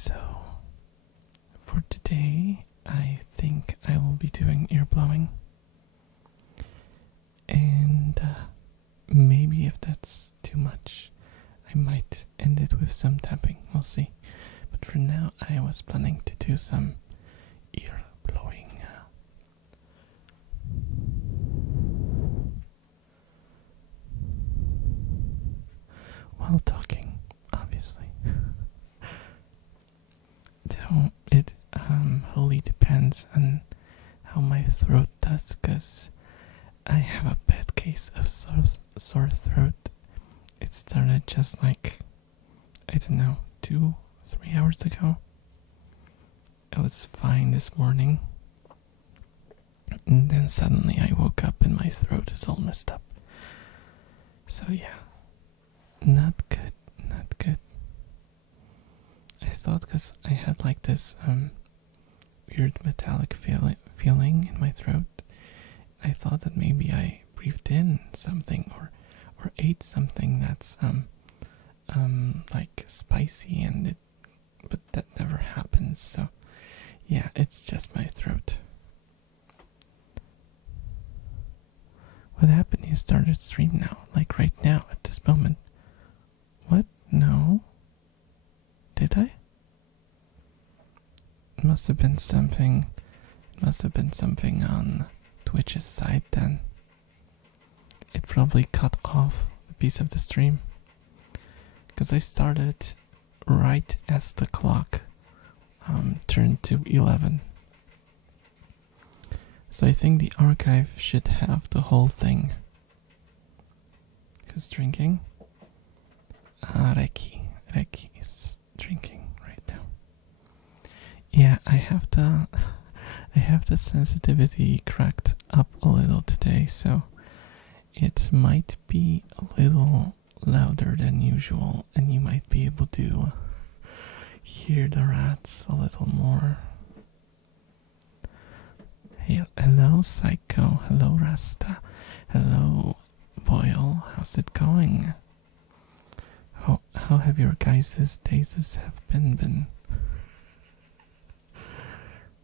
So for today, I think I will be doing ear blowing. And maybe if that's too much, I might end it with some tapping. We'll see. But for now, I was planning to do some ear blowing. While talking, obviously. So it wholly depends on how my throat does, because I have a bad case of sore throat. It started just like, I don't know, 2-3 hours ago. I was fine this morning, and then suddenly I woke up and my throat is all messed up. So yeah, not good, not good. I thought because I had like this weird metallic feeling in my throat, I thought that maybe I breathed in something or ate something that's like spicy, but that never happens. So yeah, it's just my throat. What happened? You started stream now, like right now at this moment. What? No. Did I? It must have been something. Must have been something on Twitch's side then. It probably cut off a piece of the stream, because I started right as the clock turned to 11. So I think the archive should have the whole thing. Who's drinking? Reki is drinking right now. Yeah, I have the sensitivity cracked up a little today, so it might be a little louder than usual, and you might be able to hear the rats a little more. Hey, hello Psycho, hello Rasta, hello Boyle, how's it going? How have your guys' days have been?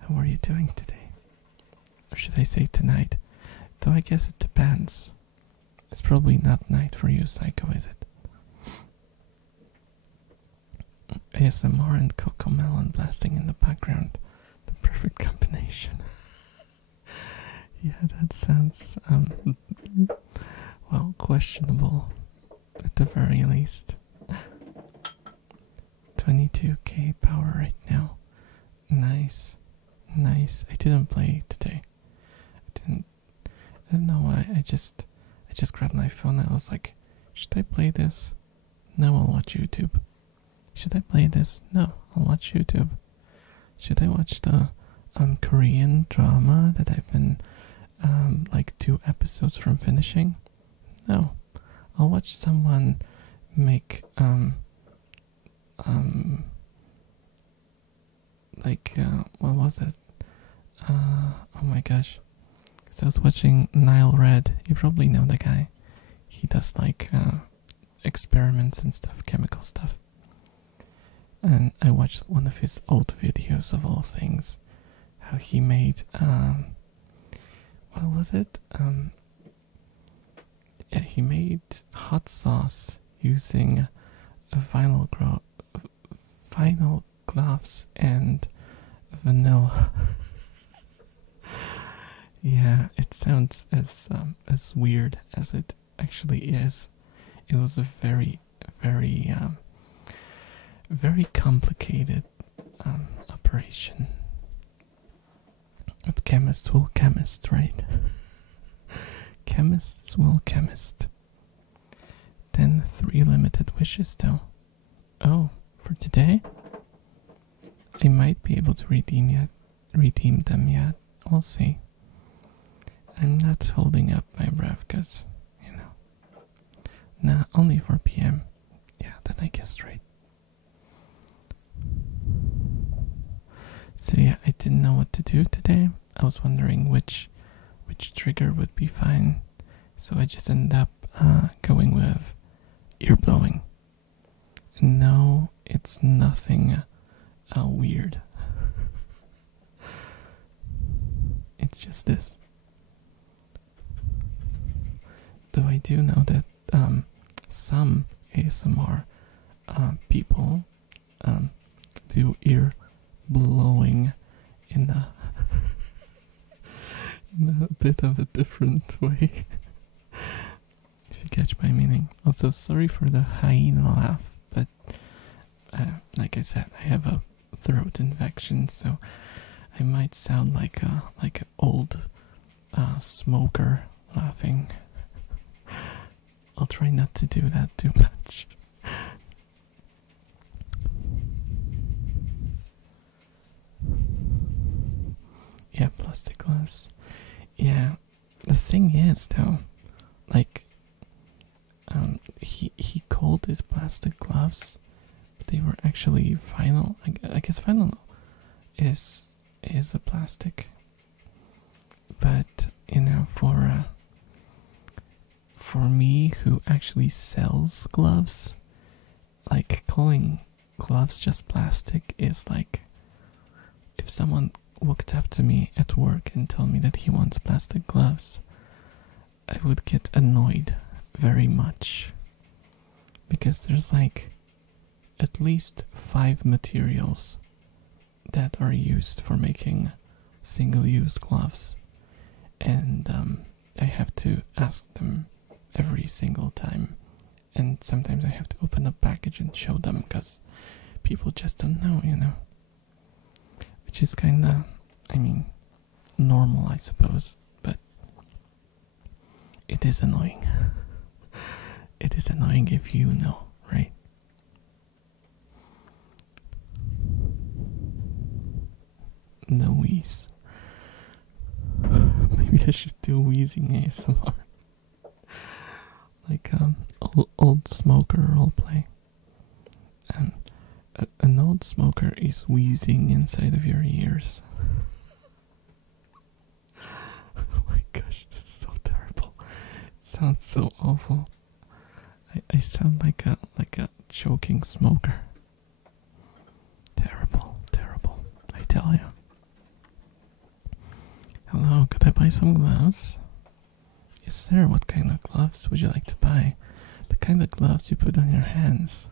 How are you doing today? Or should I say tonight? Though I guess it depends. It's probably not night for you, Psycho, is it? ASMR and Coco Melon blasting in the background. The perfect combination. Yeah, that sounds, well, questionable, at the very least. 22k power right now. Nice. Nice. I didn't play today. I don't know why. I just grabbed my phone and I was like, should I play this? No, I'll watch YouTube. Should I play this? No, I'll watch YouTube. Should I watch the Korean drama that I've been like 2 episodes from finishing? No, I'll watch someone make what was it? Oh my gosh. So I was watching Nile Red. You probably know the guy. He does like experiments and stuff, chemical stuff. And I watched one of his old videos of all things. How he made what was it? Yeah, he made hot sauce using a vinyl gloves and vanilla. Yeah, it sounds as weird as it actually is. It was a very complicated operation. But chemists will chemist, right? Chemists will chemist. Then 3 limited wishes though. Oh, for today? I might be able to redeem them yet. We'll see. I'm not holding up my breath because, you know. Nah, only 4 PM. Yeah, then I guess right. So yeah, I didn't know what to do today. I was wondering which trigger would be fine. So I just ended up going with ear blowing. No, it's nothing weird. It's just this. Though I do know that some ASMR people do ear blowing in a, in a bit of a different way. If you catch my meaning. Also, sorry for the hyena laugh, but like I said, I have a throat infection, so I might sound like an old smoker laughing. I'll try not to do that too much. Yeah, plastic gloves. Yeah, the thing is though, like, he called it plastic gloves, but they were actually vinyl. I guess vinyl is a plastic, but you know, for me who actually sells gloves, like calling gloves just plastic is like if someone walked up to me at work and told me that he wants plastic gloves, I would get annoyed very much, because there's like at least 5 materials that are used for making single-use gloves, and I have to ask them every single time, and sometimes I have to open a package and show them because people just don't know, you know, which is kinda, I mean, normal I suppose, but it is annoying. It is annoying if you know, right? The wheeze. Maybe I should do wheezing ASMR. Like old smoker roleplay. An old smoker is wheezing inside of your ears. Oh my gosh, that's so terrible. It sounds so awful. I sound like a choking smoker. Terrible, terrible. I tell you. Hello, could I buy some gloves? Yes, sir. What kind of gloves would you like to buy? The kind of gloves you put on your hands.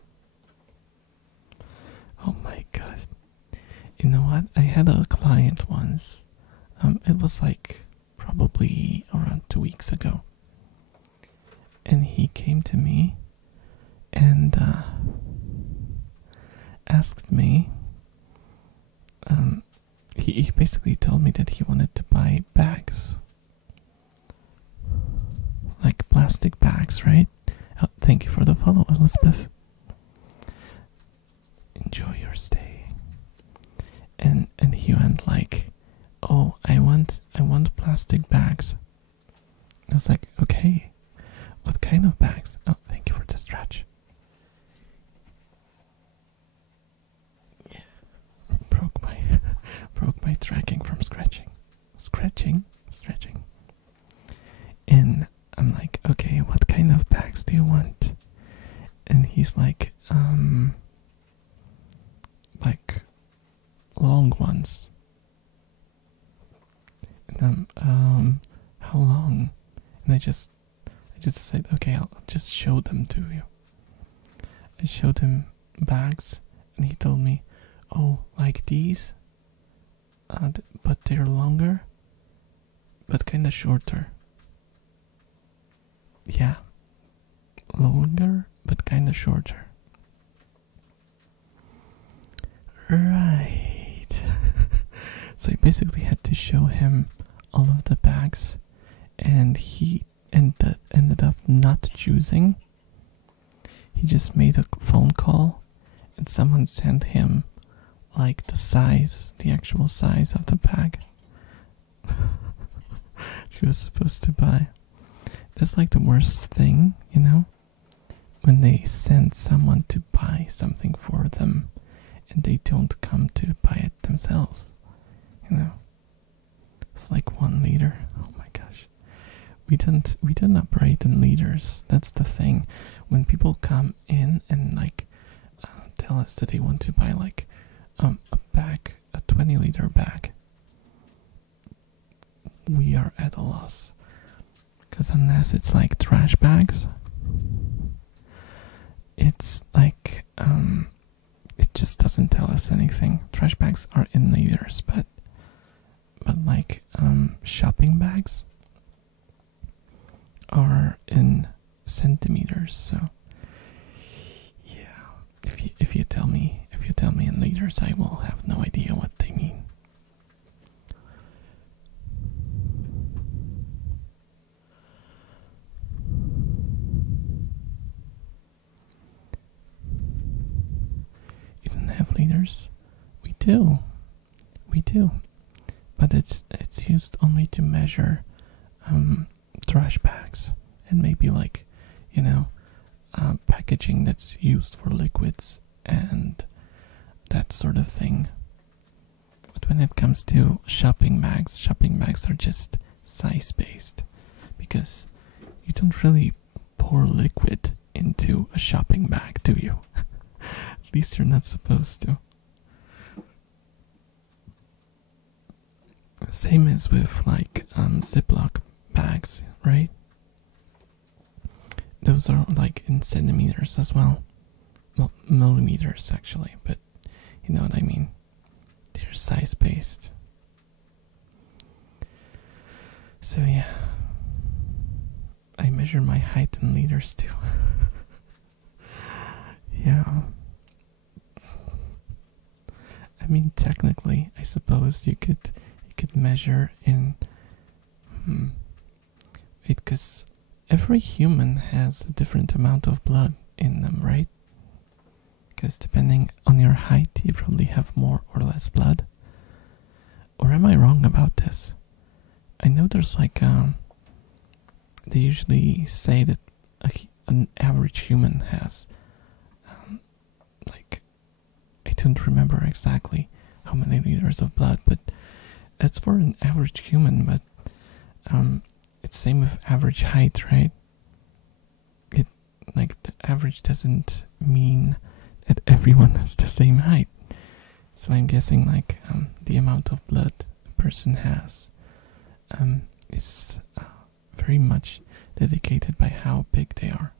Oh my god. You know what? I had a client once. It was like probably around 2 weeks ago. And he came to me and asked me, he basically told me that he wanted to buy bags. Like plastic bags, right? Oh, thank you for the follow, Elizabeth. Enjoy your stay. And he went like, oh, I want plastic bags. I was like, okay, what kind of bags? Oh, thank you for the stretch. Yeah, broke my tracking from scratching, stretching. And I'm like, okay, what kind of bags do you want? And he's like long ones. And how long? And I just said, okay, I'll just show them to you. I showed him bags, and he told me, oh, like these, but they're longer, but kinda shorter. Yeah, longer, but kinda shorter. Right. So I basically had to show him all of the bags, and he ended up not choosing. He just made a phone call, and someone sent him like the actual size of the bag she was supposed to buy. That's like the worst thing, you know, when they send someone to buy something for them and they don't come to buy it themselves, you know. It's like 1 liter. Oh my gosh. We don't operate in liters. That's the thing. When people come in and like tell us that they want to buy like a 20-liter bag, we are at a loss. Because unless it's like trash bags, it's like, it just doesn't tell us anything. Trash bags are in liters, but like, shopping bags are in centimeters, so yeah, if you tell me in liters, I will have no idea what they mean. You don't have liters? We do, but it's used only to measure trash bags and maybe like, you know, packaging that's used for liquids and that sort of thing. But when it comes to shopping bags are just size based, because you don't really pour liquid into a shopping bag, do you? At least you're not supposed to. Same as with like Ziploc bags, right? Those are like in centimeters as well. Well, millimeters actually, but you know what I mean. They're size based. So yeah, I measure my height in liters too. Yeah. I mean, technically, I suppose you could measure in because every human has a different amount of blood in them, right? Because depending on your height, you probably have more or less blood. Or am I wrong about this? I know there's like they usually say that an average human has like, I don't remember exactly how many liters of blood, but that's for an average human. But it's same with average height, right? It, like, the average doesn't mean that everyone has the same height. So I'm guessing like the amount of blood a person has is very much dedicated by how big they are.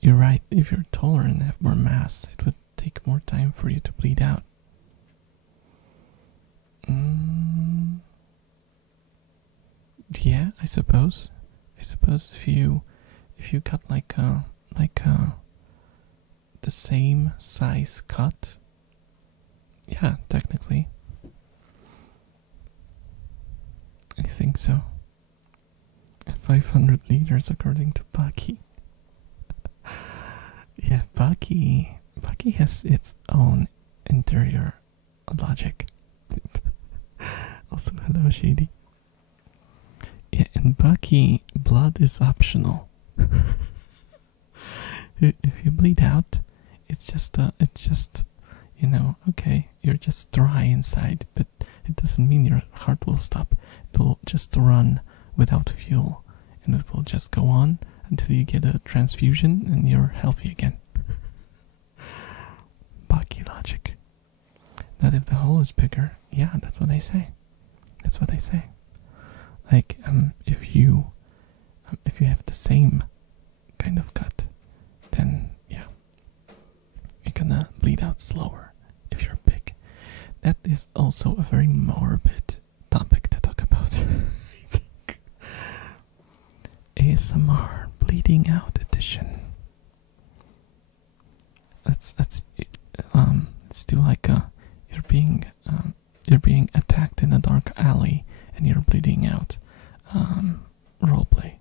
You're right, if you're taller and have more mass, it would take more time for you to bleed out. Yeah, I suppose. If you cut like the same size cut, yeah, technically, I think so. 500 liters according to Bucky. Yeah, Bucky has its own interior logic. Also, hello, Shady. Yeah, in Bucky, blood is optional. If you bleed out, it's just, you know, okay, you're just dry inside, but it doesn't mean your heart will stop. It will just run without fuel, and it will just go on until you get a transfusion and you're healthy again. Bucky logic. Not if the hole is bigger. Yeah, that's what they say. Like, if you have the same kind of cut, then yeah, you're gonna bleed out slower if you're big. That is also a very morbid topic to talk about. I think. ASMR bleeding out edition. Let's do like you're being attacked in a dark alley and you're bleeding out. Roleplay.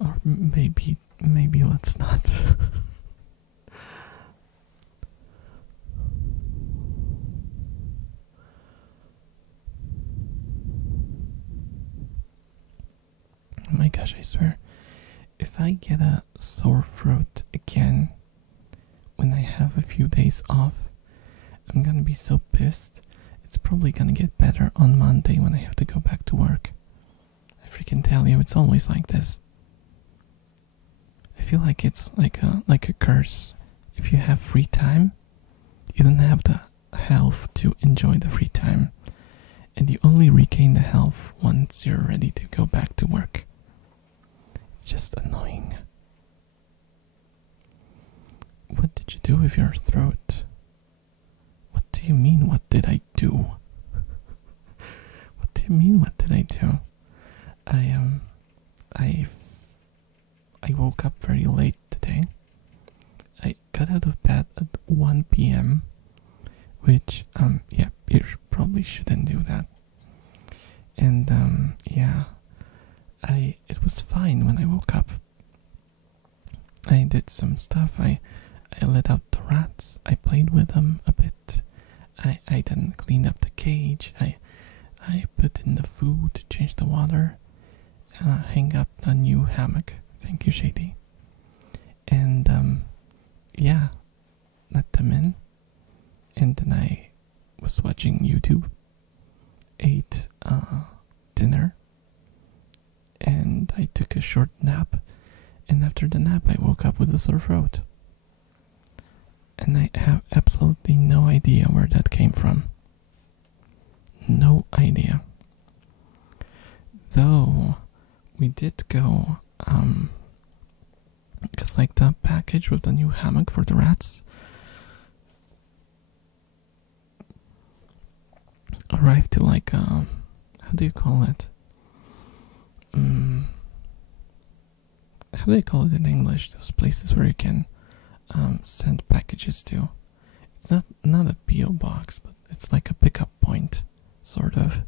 Or maybe let's not. Oh my gosh, I swear, if I get a sore throat again when I have a few days off, I'm gonna be so pissed. It's probably gonna get better on Monday when I have to go back to work. I freaking tell you, it's always like this. I feel like it's like a curse if you have free time, you don't have the health to enjoy the free time, and you only regain the health once you're ready to go back to work. It's just annoying. What did you do with your throat? What do you mean, what did I do? What do you mean, what did I do? I woke up very late today. I got out of bed at 1 p.m. Which, yeah, you probably shouldn't do that. And, yeah, it was fine when I woke up. I did some stuff. I let out the rats. I played with them a bit. I then cleaned up the cage. I put in the food, changed the water, hang up the new hammock. Thank you, Shady. And, yeah, let them in. And then I was watching YouTube, ate dinner, and I took a short nap. And after the nap, I woke up with a sore throat. And I have absolutely no idea where that came from. No idea. Though, we did go, because like the package with the new hammock for the rats arrived to like, how do you call it? How do they call it in English? Those places where you can send packages to. It's not a PO box, but it's like a pickup point, sort of.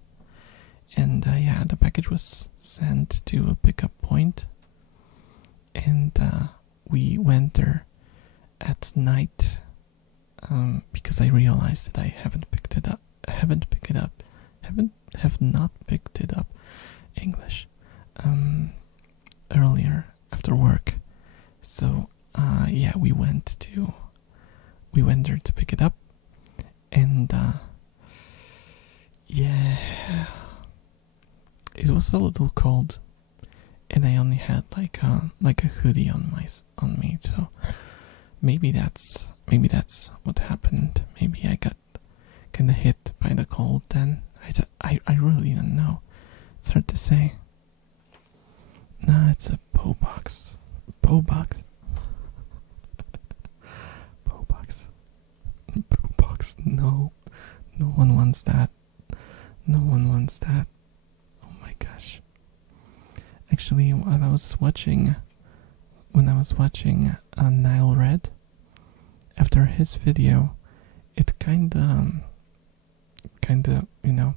And yeah, the package was sent to a pickup point, and we went there at night because I realized that I have not picked it up English earlier after work. So yeah, we went there to pick it up, and yeah, it was a little cold, and I only had like a hoodie on me. So maybe that's what happened. Maybe I got kind of hit by the cold then. I really don't know. It's hard to say. Nah, it's a PO box. PO box. PO box. PO box. No. No one wants that. No one wants that. Oh my gosh. Actually, when I was watching Nile Red, after his video, it kinda, you know,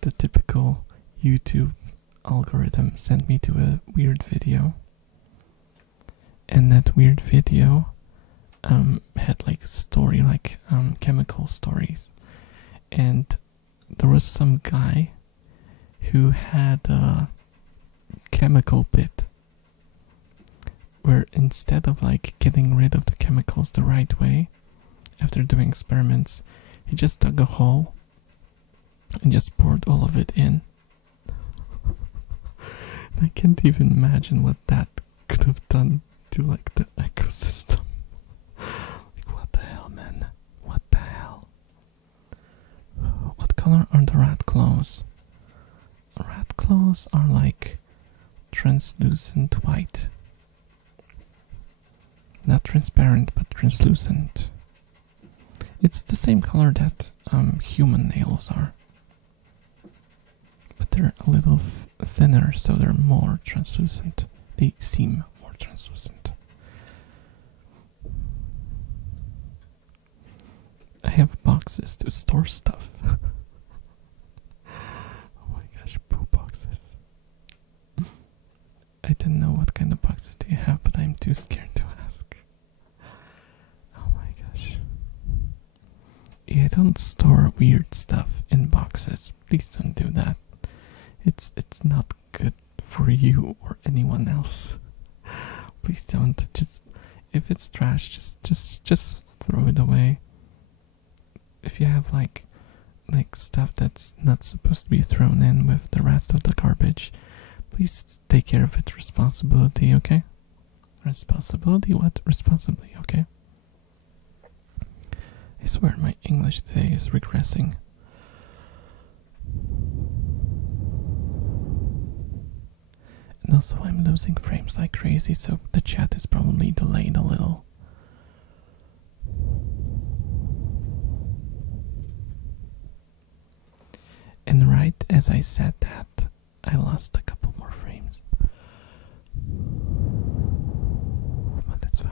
the typical YouTube algorithm sent me to a weird video, and that weird video had like a story, like chemical stories, and there was some guy who had a chemical pit where instead of like getting rid of the chemicals the right way after doing experiments, he just dug a hole and just poured all of it in. I can't even imagine what that could have done to like the ecosystem. Like, what the hell, man? What the hell? What color are the rat claws? Rat claws are like translucent white. Not transparent, but translucent. It's the same color that human nails are. But they're a little thinner, so they're more translucent. They seem more translucent. I have boxes to store stuff. Oh my gosh, poo boxes. I didn't know what kind of boxes do you have, but I'm too scared to ask. Oh my gosh. Yeah, don't store weird stuff in boxes. Please don't do that. It's not good for you or anyone else. Please don't. Just, if it's trash, just throw it away. If you have like stuff that's not supposed to be thrown in with the rest of the garbage, please take care of its responsibility, okay? Responsibility? What? Responsibly, okay. I swear my English today is regressing. And also I'm losing frames like crazy, so the chat is probably delayed a little. And right as I said that, I lost a couple more frames. But that's fine.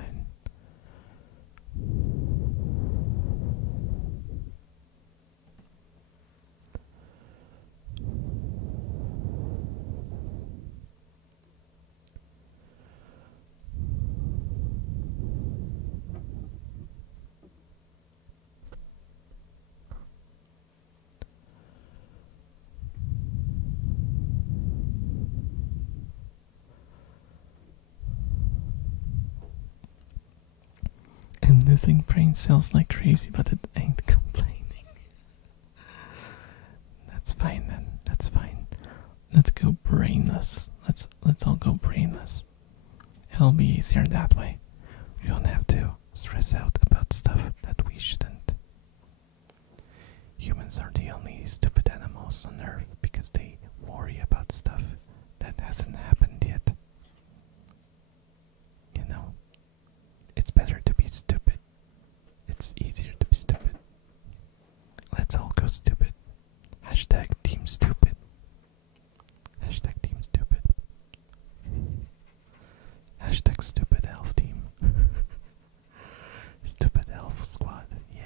I'm losing brain cells like crazy, but it ain't complaining. That's fine then. That's fine. Let's go brainless. Let's all go brainless. It'll be easier that way. We don't have to stress out about stuff that we shouldn't. Humans are the only stupid animals on Earth because they worry about stuff that hasn't happened yet. You know, it's better to be stupid. It's easier to be stupid. Let's all go stupid. Hashtag team stupid. Hashtag team stupid. Hashtag stupid elf team. Stupid elf squad, yeah.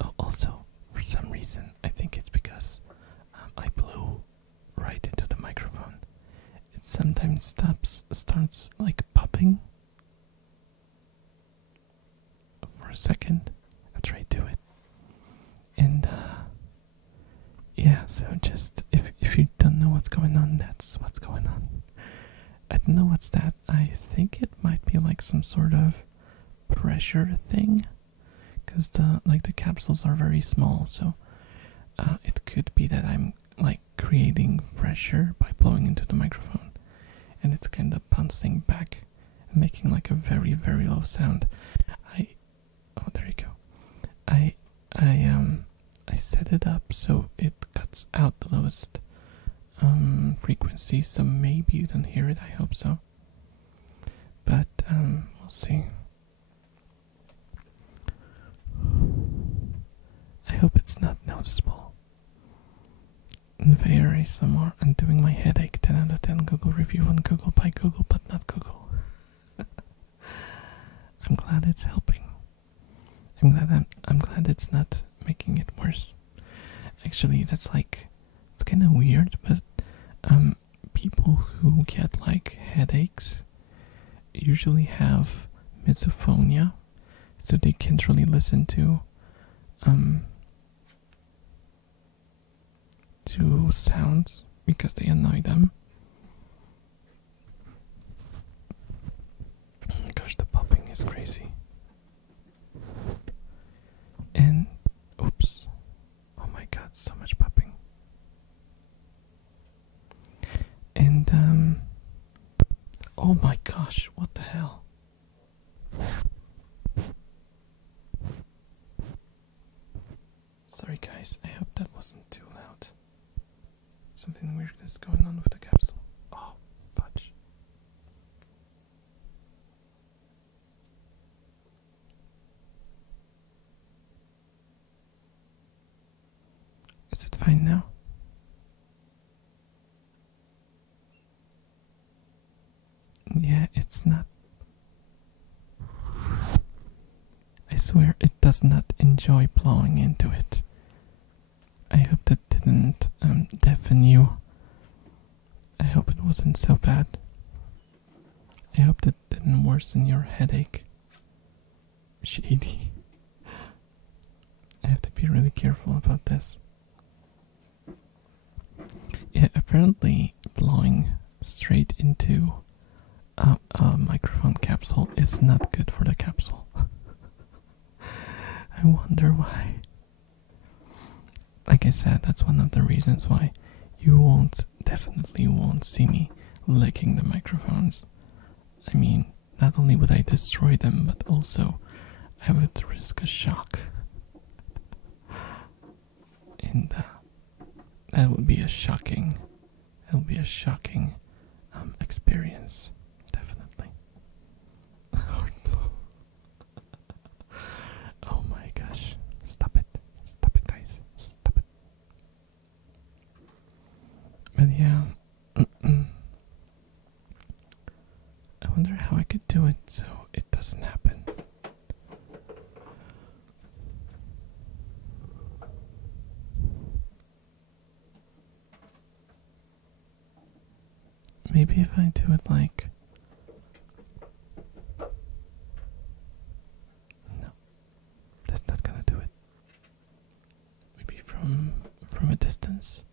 Oh, also, for some reason, I think it's because I blew right into the microphone. It sometimes starts like popping for a second after I do it. And yeah, so just if you don't know what's going on, that's what's going on. I don't know what's that. I think it might be like some sort of pressure thing, because the capsules are very small, so it could be that I'm like creating pressure by blowing into the microphone, and it's kind of bouncing back and making like a very, very low sound. Oh, there you go. I set it up so it cuts out the lowest frequency, so maybe you don't hear it. I hope so, but we'll see. I hope it's not noticeable. Invader ASMR, I'm doing my headache. 10 out of 10 Google review on Google by Google, but not Google. I'm glad it's helping. I'm glad it's not making it worse. Actually, it's kind of weird, but people who get like headaches usually have misophonia, so they can't really listen to sounds because they annoy them. Gosh, the popping is crazy. And oops, oh my god, so much popping. And oh my gosh, what the hell? Sorry guys, I hope that wasn't too loud. Something weird is going on with the capsule. Oh, fudge. Is it fine now? Yeah, it's not. I swear it does not enjoy blowing into it. I hope that didn't deafen you. I hope it wasn't so bad. I hope that didn't worsen your headache. Shady. I have to be really careful about this. Yeah, apparently blowing straight into a microphone capsule is not good for the capsule. I wonder why. Like I said, that's one of the reasons why you definitely won't see me licking the microphones. I mean, not only would I destroy them, but also I would risk a shock. And that would be a shocking experience, definitely. Oh my gosh, stop it guys, stop it. But yeah, I wonder how I could do it so it doesn't happen. Maybe if I do it like... No, that's not gonna do it. Maybe from a distance.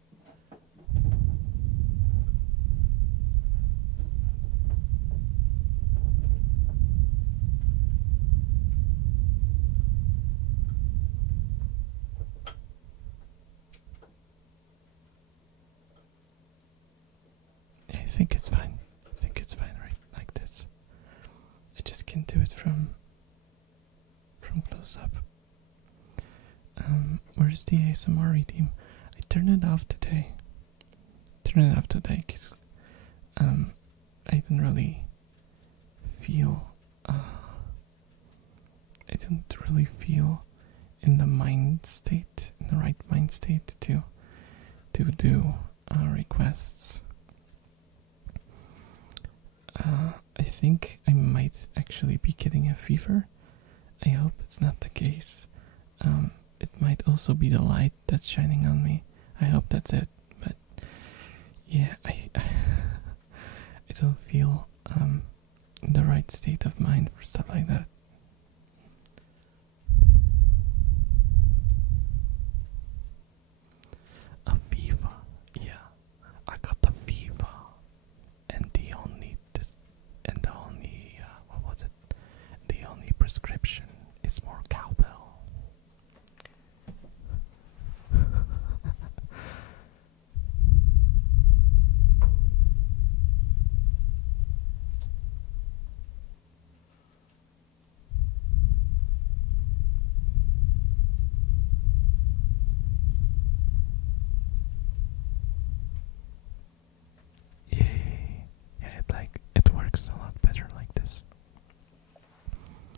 I think it's fine. I think it's fine right like this. I just can't do it from close up. Where's the ASMR redeem? I turned it off today. Because I didn't really feel in the right mind state to do requests. I think I might actually be getting a fever. I hope it's not the case. It might also be the light that's shining on me. I hope that's it. But yeah, I don't feel in the right state of mind for stuff like that. A fever, yeah, I got the fever, and the only what was it? The only prescription is more cowbell. Yay. Yeah, it works a lot better like this.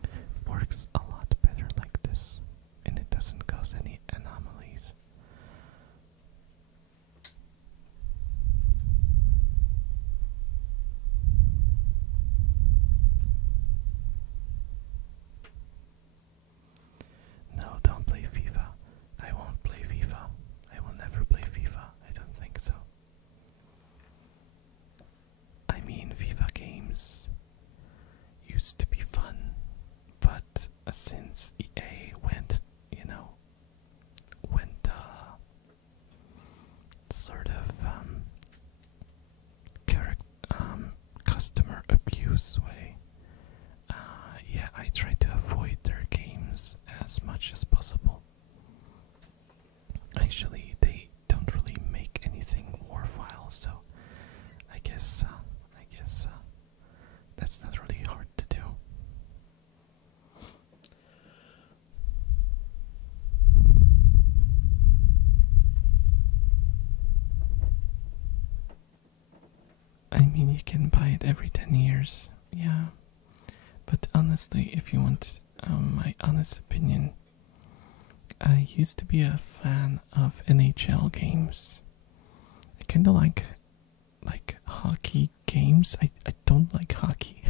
It works a lot better like this, and it doesn't cause any anomalies. No, don't play FIFA. I won't play FIFA. I will never play FIFA. I don't think so. I mean, FIFA games used to be fun, but since EA went sort of customer abuse way, yeah, I try to avoid their games as much as possible. Actually, they don't really make anything worthwhile, so I guess that's not really hard to do. I mean, you can buy it every 10 years, yeah. But honestly, if you want my honest opinion, I used to be a fan of NHL games. I kind of like hockey games. I don't like hockey.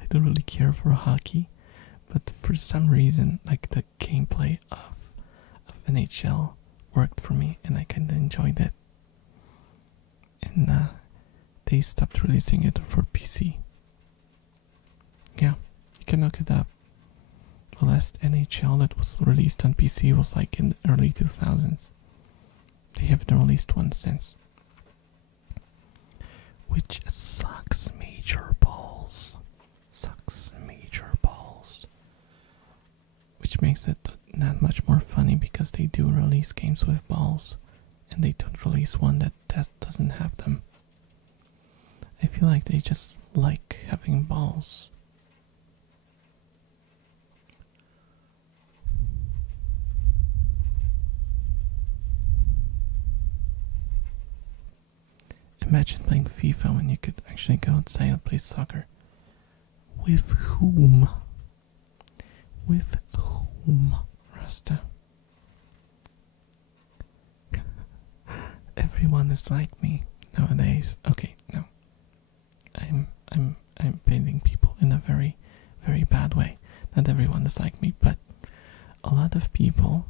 I don't really care for hockey, but for some reason, like the gameplay of NHL worked for me, and I kind of enjoyed it. And they stopped releasing it for PC. Yeah, you can look it up. The last NHL that was released on PC was like in the early 2000s. They haven't released one since. Which sucks major balls. Sucks major balls. Which makes it not much more funny because they do release games with balls. And they don't release one that doesn't have them. I feel like they just like having balls. Imagine playing FIFA when you could actually go outside and play soccer. With whom? With whom, Rasta? Everyone is like me nowadays. Okay, no. I'm painting people in a very, very bad way. Not everyone is like me, but a lot of people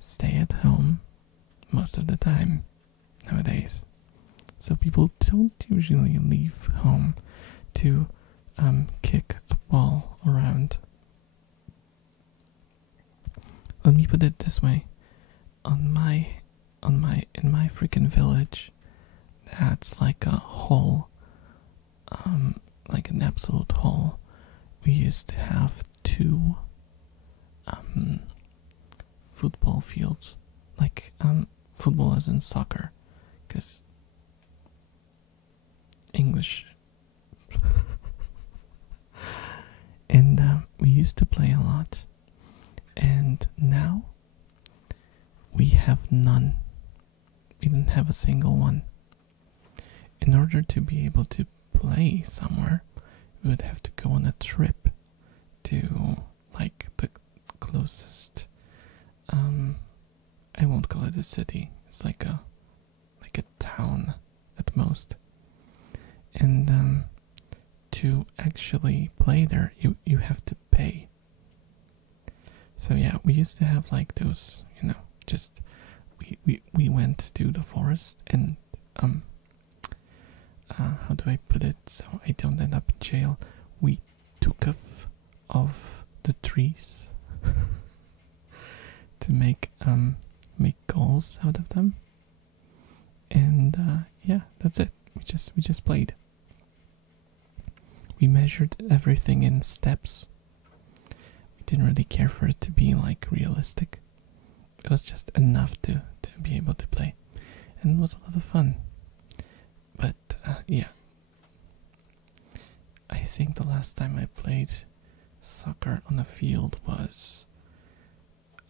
stay at home most of the time nowadays. So people don't usually leave home to kick a ball around. Let me put it this way. In my freaking village, that's like a hole, like an absolute hole. We used to have 2 football fields, like football as in soccer, because English. And we used to play a lot, and now we have none. We didn't have a single one. In order to be able to play somewhere, we would have to go on a trip to like the closest, I won't call it a city, it's like a town at most. And to actually play there, you have to pay. So yeah, we used to have like those, just we went to the forest and how do I put it so I don't end up in jail? We took of the trees to make goals out of them, and yeah, that's it. We just played. We measured everything in steps. We didn't really care for it to be like realistic. It was just enough to be able to play, and it was a lot of fun. But yeah, I think the last time I played soccer on a field was,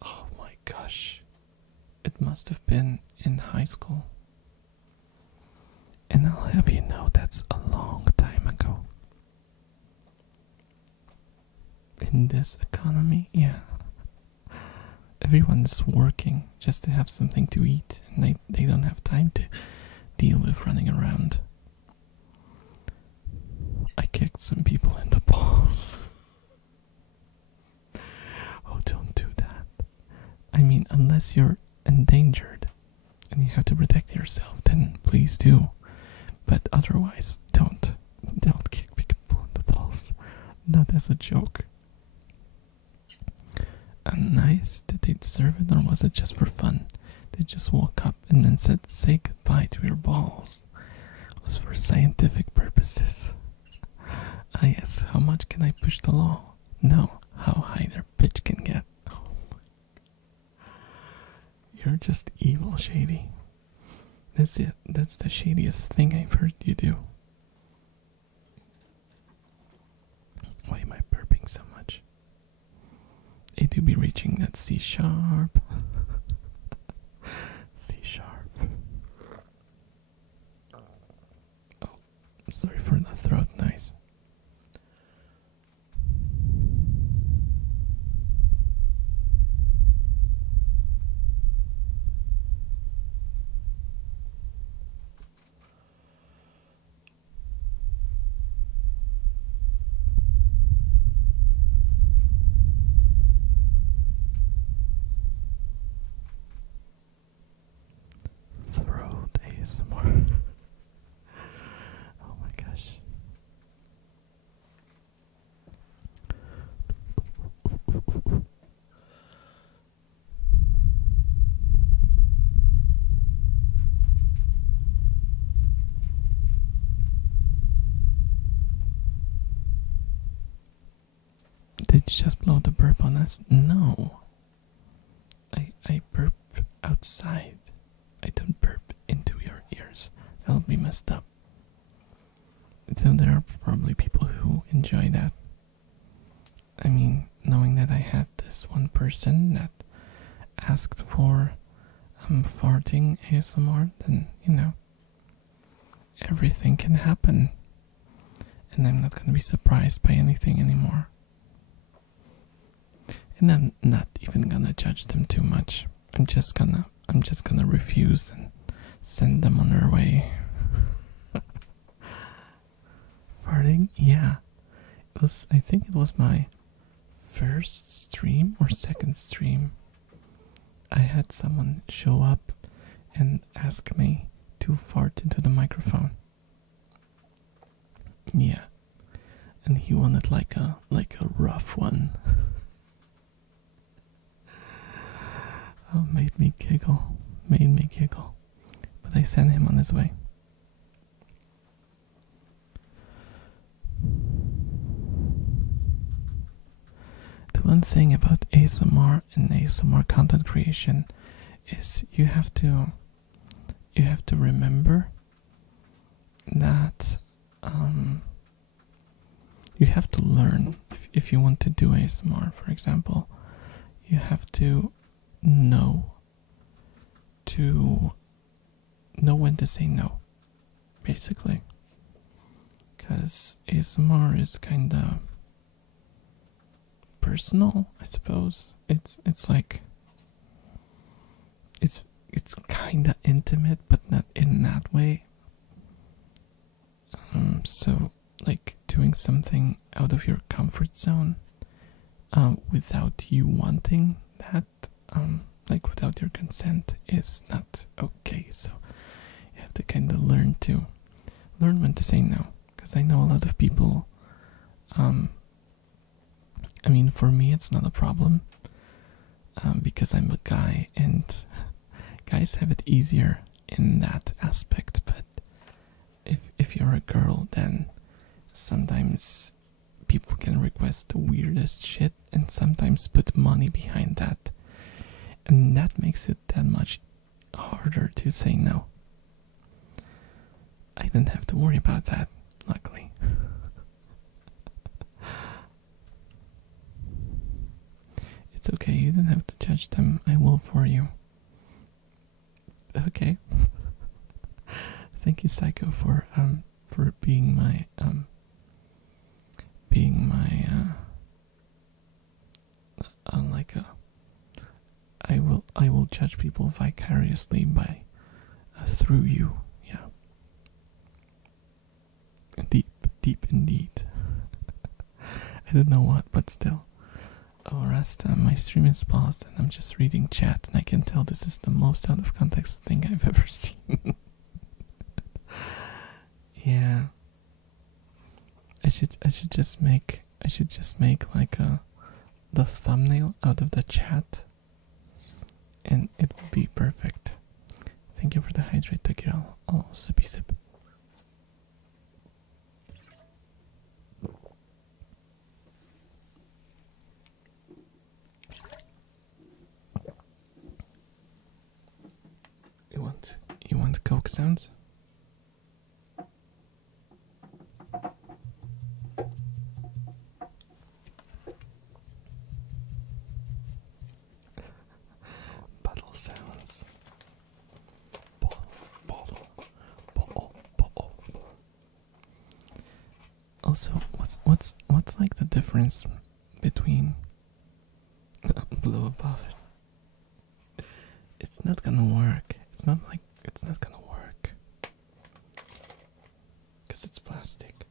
oh my gosh, it must have been in high school. And I'll have you know that's a long time ago. In this economy, yeah. Everyone's working just to have something to eat, and they don't have time to deal with running around. I kicked some people in the balls. Oh, don't do that. I mean, unless you're endangered and you have to protect yourself, then please do. But otherwise, don't kick people in the balls. Not as a joke. And nice, did they deserve it, or was it just for fun? They just woke up and then said, say goodbye to your balls. It was for scientific purposes. Ah yes, how much can I push the law? No, how high their pitch can get. Oh my. You're just evil, Shady. That's it. That's the shadiest thing I've heard you do. Why am I burping so much? I do be reaching that C sharp. C sharp. Oh, sorry for the throat noise. Throat ASMR. Oh my gosh. Did you just blow the burp on us? No. I burp outside. I don't burp into your ears. That would be messed up. So there are probably people who enjoy that. I mean, knowing that I had this one person that asked for farting ASMR, then, you know, everything can happen. And I'm not gonna be surprised by anything anymore. And I'm not even gonna judge them too much. I'm just gonna refuse and send them on their way. Farting? Yeah. I think it was my first stream or second stream. I had someone show up and ask me to fart into the microphone. Yeah. And he wanted like a rough one. Oh, made me giggle. But I sent him on his way. The one thing about ASMR and ASMR content creation is you have to remember that you have to learn. If you want to do ASMR, for example, you have to know when to say no, basically, because ASMR is kind of personal, I suppose. It's like it's kind of intimate, but not in that way. So like doing something out of your comfort zone, without you wanting that, like without your consent, is not okay. So you have to kind of learn when to say no, because I know a lot of people. I mean, for me, it's not a problem, because I'm a guy, and guys have it easier in that aspect. But if you're a girl, then sometimes people can request the weirdest shit, and sometimes put money behind that, and that makes it that much harder to say no. I didn't have to worry about that, luckily. It's okay, you don't have to judge them. I will for you. Okay. Thank you, Psycho, for being my like a. I will judge people vicariously by through you. Yeah. Deep indeed. I don't know what, but still. Oh, Rasta, my stream is paused and I'm just reading chat, and I can tell this is the most out of context thing I've ever seen. Yeah. I should just make like the thumbnail out of the chat, and it would be perfect. Thank you for the hydrate, Takira. Oh, sippy sip. You want Coke sounds? Bottle sounds. Bottle. Also, what's like the difference between blow above it? It's not gonna work. It's not gonna work. 'Cause it's plastic.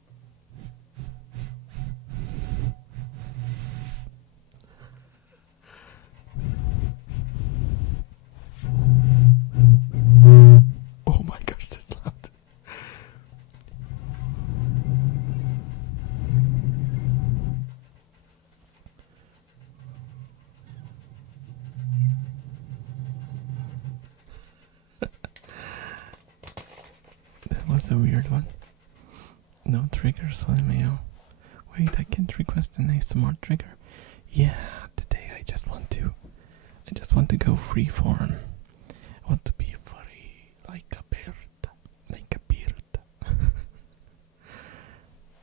Oh my gosh, that's loud. That was a weird one. No trigger, Slimeo. Wait, I can't request an ASMR trigger. Yeah, today I just want to go free form. I want to be free like a bird, like a bird.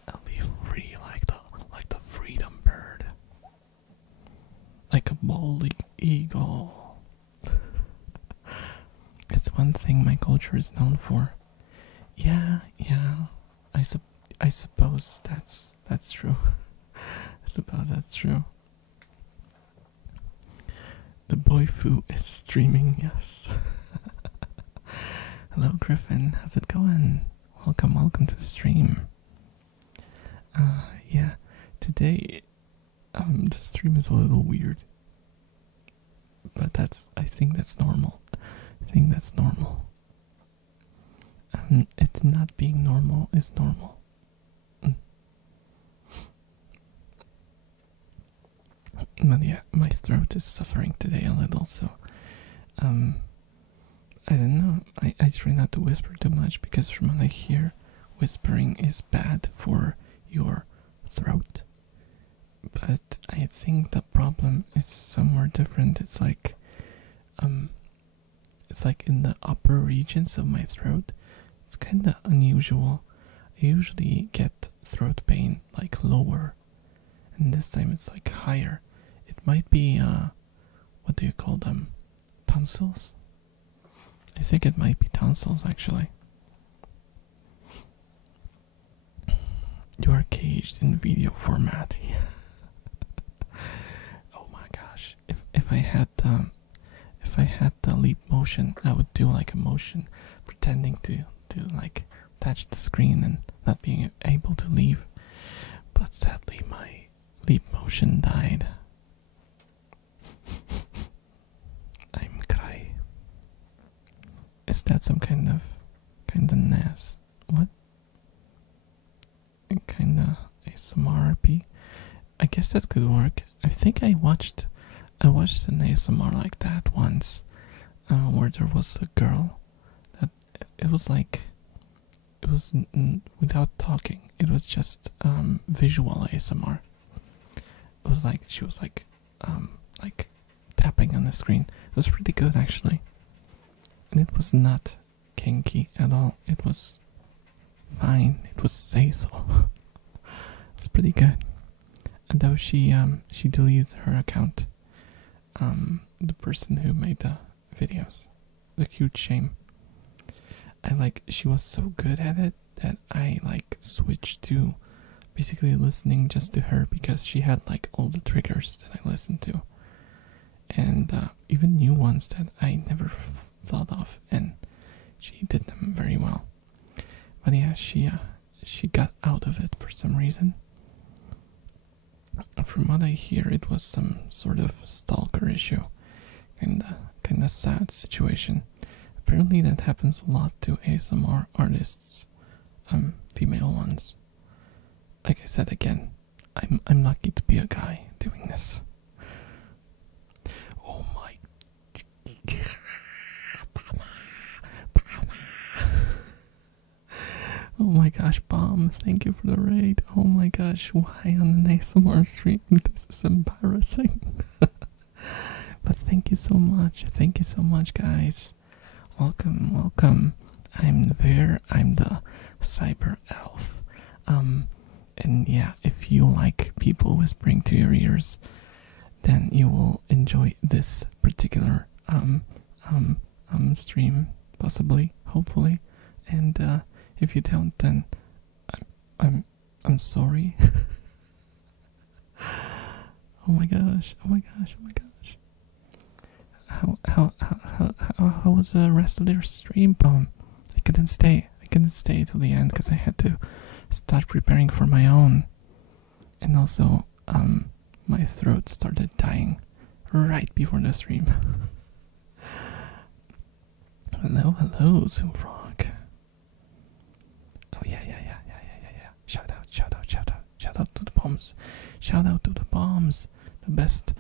I'll be free like the freedom bird, like a bald eagle. It's one thing my culture is known for. Yeah, I suppose that's true. I suppose that's true. The boy Fu is streaming, yes. Hello Griffin, how's it going? Welcome to the stream. Yeah, today the stream is a little weird. But I think that's normal. It not being normal is normal. But yeah, my throat is suffering today a little, so I don't know. I try not to whisper too much because from what I hear, whispering is bad for your throat. But I think the problem is somewhere different. It's like in the upper regions of my throat. It's kind of unusual. I usually get throat pain like lower, and this time it's like higher. It might be what do you call them? Tonsils? I think it might be tonsils actually. You are caged in video format. Oh my gosh! If I had the leap motion, I would do like a motion, pretending to like touch the screen and not being able to leave. But sadly, my leap motion died. I'm cry. Is that some kind of NAS? What? Kinda ASMR-y? I guess that could work. I think I watched an ASMR like that once, where there was a girl that it was without talking. It was just visual ASMR. It was like she was like tapping on the screen. It was pretty good actually, and it was not kinky at all. It was fine. It was say so. It's pretty good. And though she deleted her account, the person who made the videos. It's a huge shame. She was so good at it that I switched to basically listening just to her because she had all the triggers that I listened to, and even new ones that I never thought of, and she did them very well. But yeah, she got out of it for some reason. From what I hear, it was some sort of stalker issue, kinda sad situation. Apparently, that happens a lot to ASMR artists, female ones. Like I said again, I'm lucky to be a guy doing this. Oh my. Oh my gosh, Bomb, thank you for the raid. Oh my gosh, why on an ASMR stream? This is embarrassing. But thank you so much, guys. Welcome. I'm the cyber elf. And yeah, if you like people whispering to your ears, then you will enjoy this particular stream, possibly, hopefully. And if you don't, then I'm sorry. Oh my gosh. How was the rest of their stream, Bomb? I couldn't stay till the end because I had to start preparing for my own. And also, my throat started dying right before the stream. Hello, Zoomfrog. Oh yeah. Shout out to the bombs. Shout out to the bombs. The breast.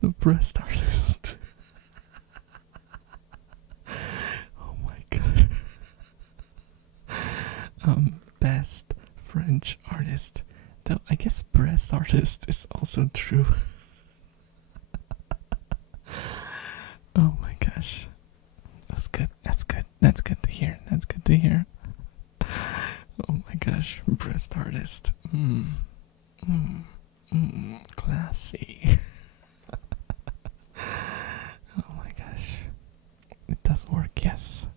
The breast artist. Oh my god. Best French artist. Though I guess breast artist is also true. Oh my gosh. That's good. That's good. That's good to hear. That's good to hear. Oh my gosh. Breast artist. Classy. Oh my gosh. It does work, yes.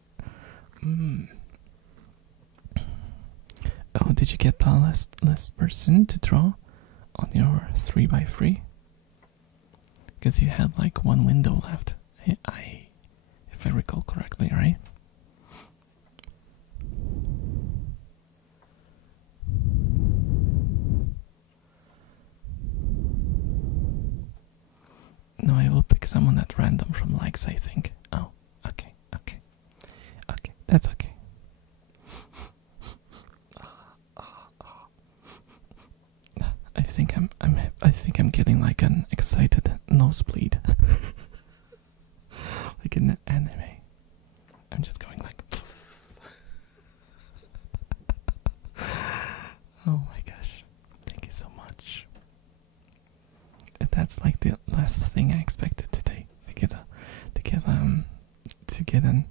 Oh, did you get the last person to draw on your 3x3? Because you had like one window left. If I recall correctly, right? No, I will pick someone at random from likes, I think. Oh, okay. That's okay. I think I'm getting like an excited nosebleed. Like in the anime. I'm just going like oh my gosh. Thank you so much. And that's like the last thing I expected today. To get a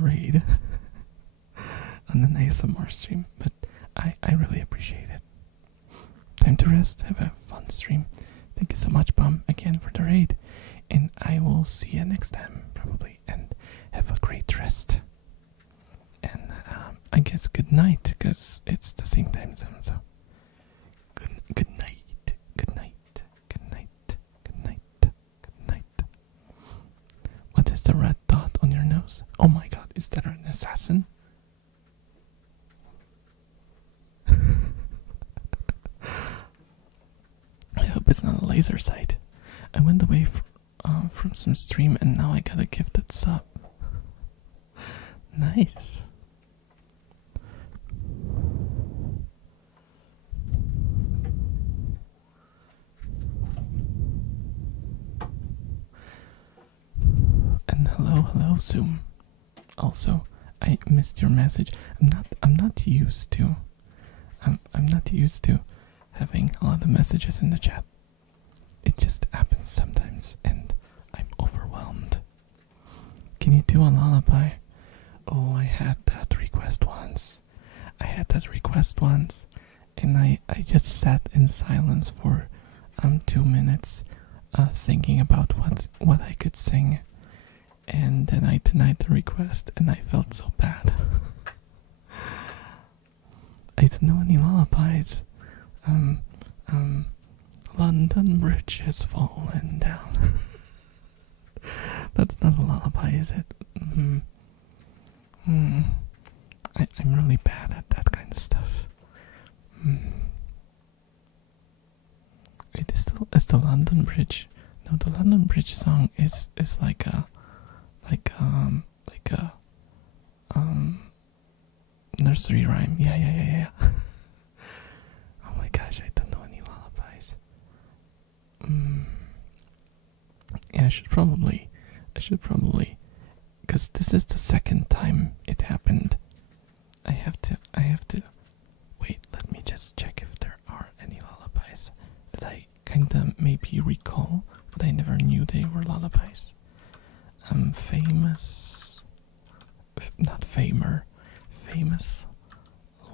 raid on an ASMR stream. But I really appreciate it. Time to rest, have a fun stream. Thank you so much, Bum, again for the raid. And I will see you next time, probably. And have a great rest. And I guess good night, because it's the same time zone, so. Good night, good night, good night, good night, good night. What is the red dot on your nose? Oh my god, is that an assassin? I hope it's not a laser sight. I went away from some stream and now I got a gifted sub. Nice. And hello Zoom. Also, I missed your message. I'm not used to having a lot of messages in the chat. It just happens sometimes and I'm overwhelmed. Can you do a lullaby? Oh, I had that request once. And I just sat in silence for 2 minutes thinking about what I could sing. And then I denied the request and I felt so bad. I don't know any lullabies. London Bridge has fallen down. That's not a lullaby, is it? I'm really bad at that kind of stuff. Wait, is the London Bridge? No, the London Bridge song is like a nursery rhyme. Yeah. Oh my gosh, I don't know any lullabies. Yeah, I should probably, because this is the second time it happened. I have to, wait, let me just check if there are any lullabies that I kinda maybe recall, but I never knew they were lullabies. Famous, not famer, famous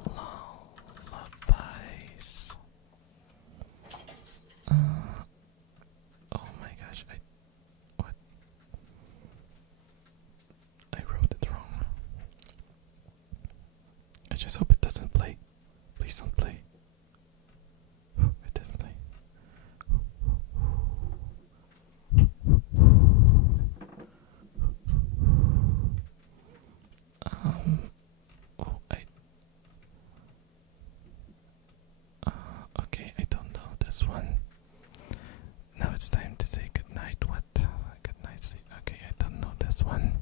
lullabies. Oh my gosh, what? I wrote it wrong. I just hope it doesn't play. Please don't play. It doesn't play. Okay, I don't know this one. Now it's time to say goodnight. What? Good night, sleep. Okay, I don't know this one.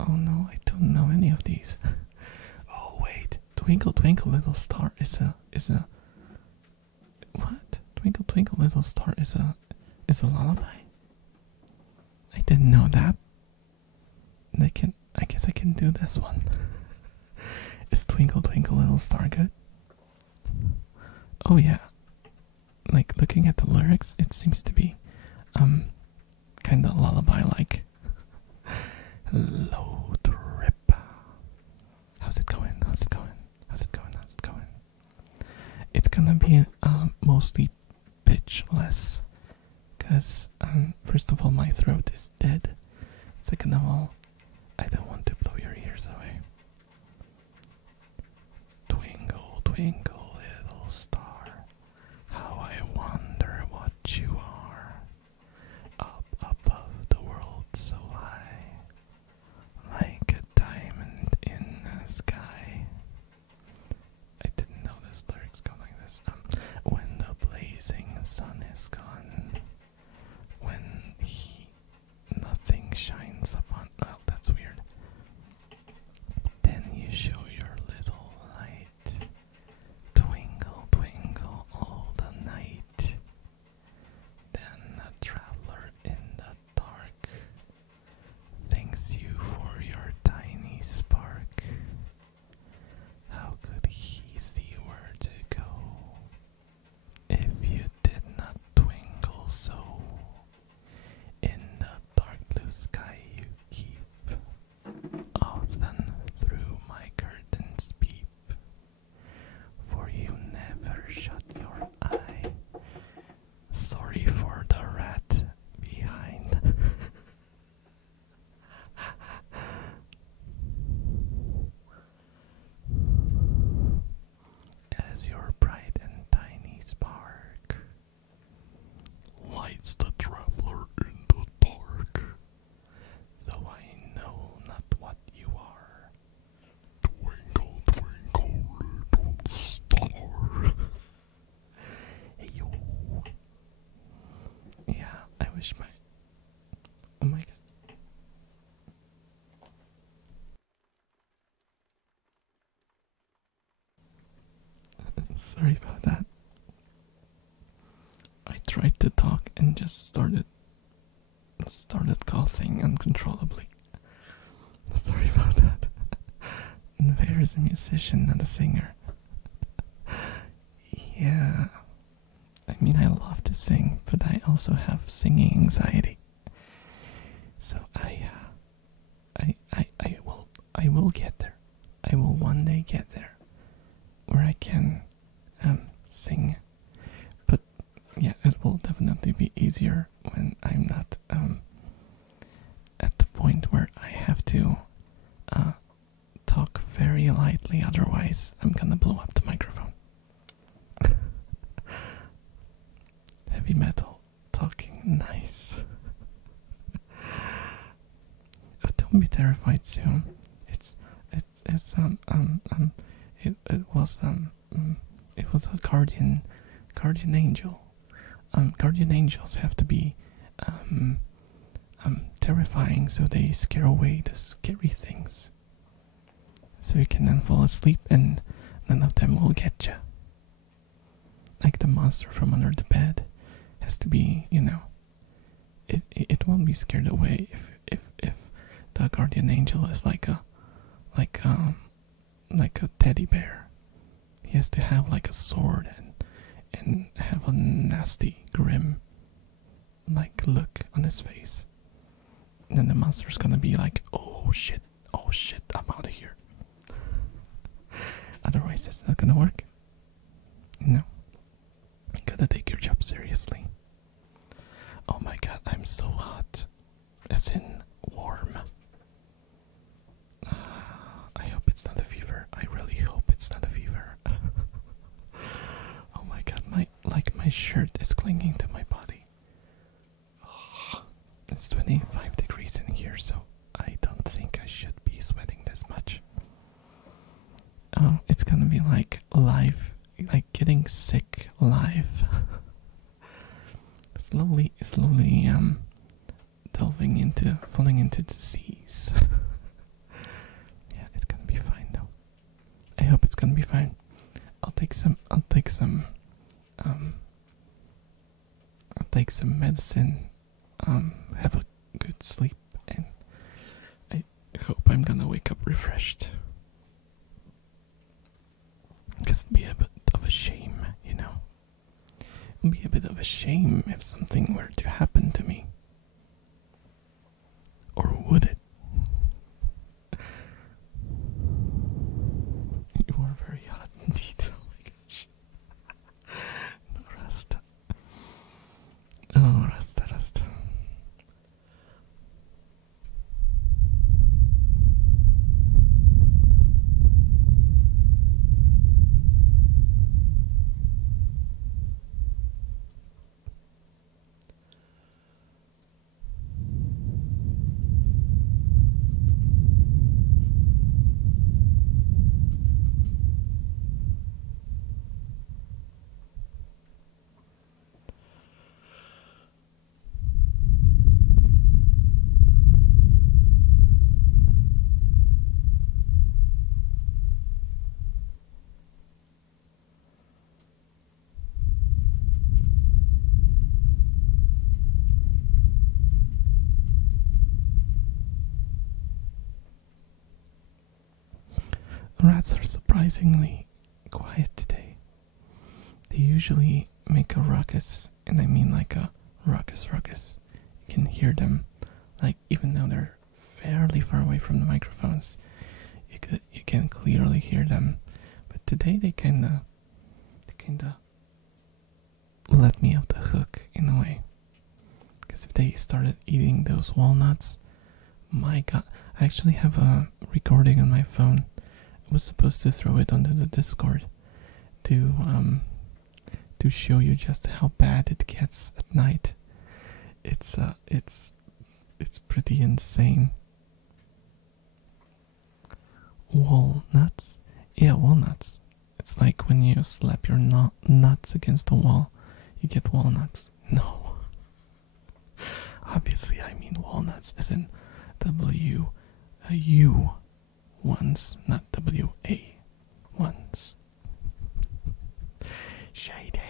Oh no, I don't know any of these. Oh wait, Twinkle Twinkle Little Star is a what? Twinkle Twinkle Little Star is a lullaby? I didn't know that. I guess I can do this one. Is Twinkle Twinkle Little Star good? Oh yeah. Like looking at the lyrics, it seems to be kinda lullaby like. Low trip. How's it going? How's it going? How's it going? How's it going? It's gonna be mostly pitchless. Because first of all my throat is dead. Second of all, I don't want to blow your ears away. Twinkle, twinkle, little star, how I wonder what you are. Up above the world so high, like a diamond in the sky. I didn't know this lyrics go like this. When the blazing sun is gone, when nothing shines upon. Oh, that's weird. Then you show your little light. Twinkle, twinkle all the night. Then a traveler in the dark thanks you for your tiny spark. How could he see where to go if you did not twinkle so? In the dark blue sky you keep, often through my curtains peep, for you never shut your eye. Sorry for the rat behind. As your bright and tiny spark lights the traveler in the dark, though I know not what you are. Twinkle, twinkle, little star. Hey yo. Yeah, I wish my. Oh my god. Sorry about that. I tried to talk and just started coughing uncontrollably. Sorry about that. Nevaeh is a musician, not a singer. Yeah. I mean, I love to sing, but I also have singing anxiety. So I will get there. I will one day get there, where I can sing. But yeah, it will definitely be easier when I'm not at the point where I have to talk very lightly. Otherwise, I'm gonna blow up the microphone. Heavy metal talking nice. Oh, don't be terrified soon. It was a guardian angel. Guardian angels have to be terrifying, so they scare away the scary things. So you can then fall asleep and none of them will get you. Like the monster from under the bed has to be, you know, it won't be scared away if the guardian angel is like a teddy bear. He has to have like a sword and have a nasty, grim like look on his face. And then the monster's gonna be like, oh shit, I'm out of here. Otherwise it's not gonna work. No. You gotta take your job seriously. Oh my god, I'm so hot. As in warm. I hope it's not a fever. I really hope it's not a fever. Oh my god, my shirt is clinging to my body. It's 25 degrees in here, so I don't think I should be sweating this much. Oh, it's gonna be like live, like getting sick live. slowly falling into disease. Yeah, it's gonna be fine though. I hope it's gonna be fine. I'll take some medicine, have a good sleep, and I hope I'm gonna wake up refreshed. just be a bit of a shame, you know? It would be a bit of a shame if something were to happen to me. Or would it? You are very hot indeed. Oh my gosh. No, Rasta. Oh, Rasta, Rasta. Rats are surprisingly quiet today. They usually make a ruckus, and I mean like a ruckus. You can hear them, like even though they're fairly far away from the microphones, you can clearly hear them. But today they kinda let me off the hook in a way. Because if they started eating those walnuts, my god, I actually have a recording on my phone. I was supposed to throw it onto the Discord to show you just how bad it gets at night. It's pretty insane. Walnuts? Yeah, walnuts. It's like when you slap your nuts against the wall, you get walnuts. No. Obviously I mean walnuts as in W-U ones, not W-A ones. Shady.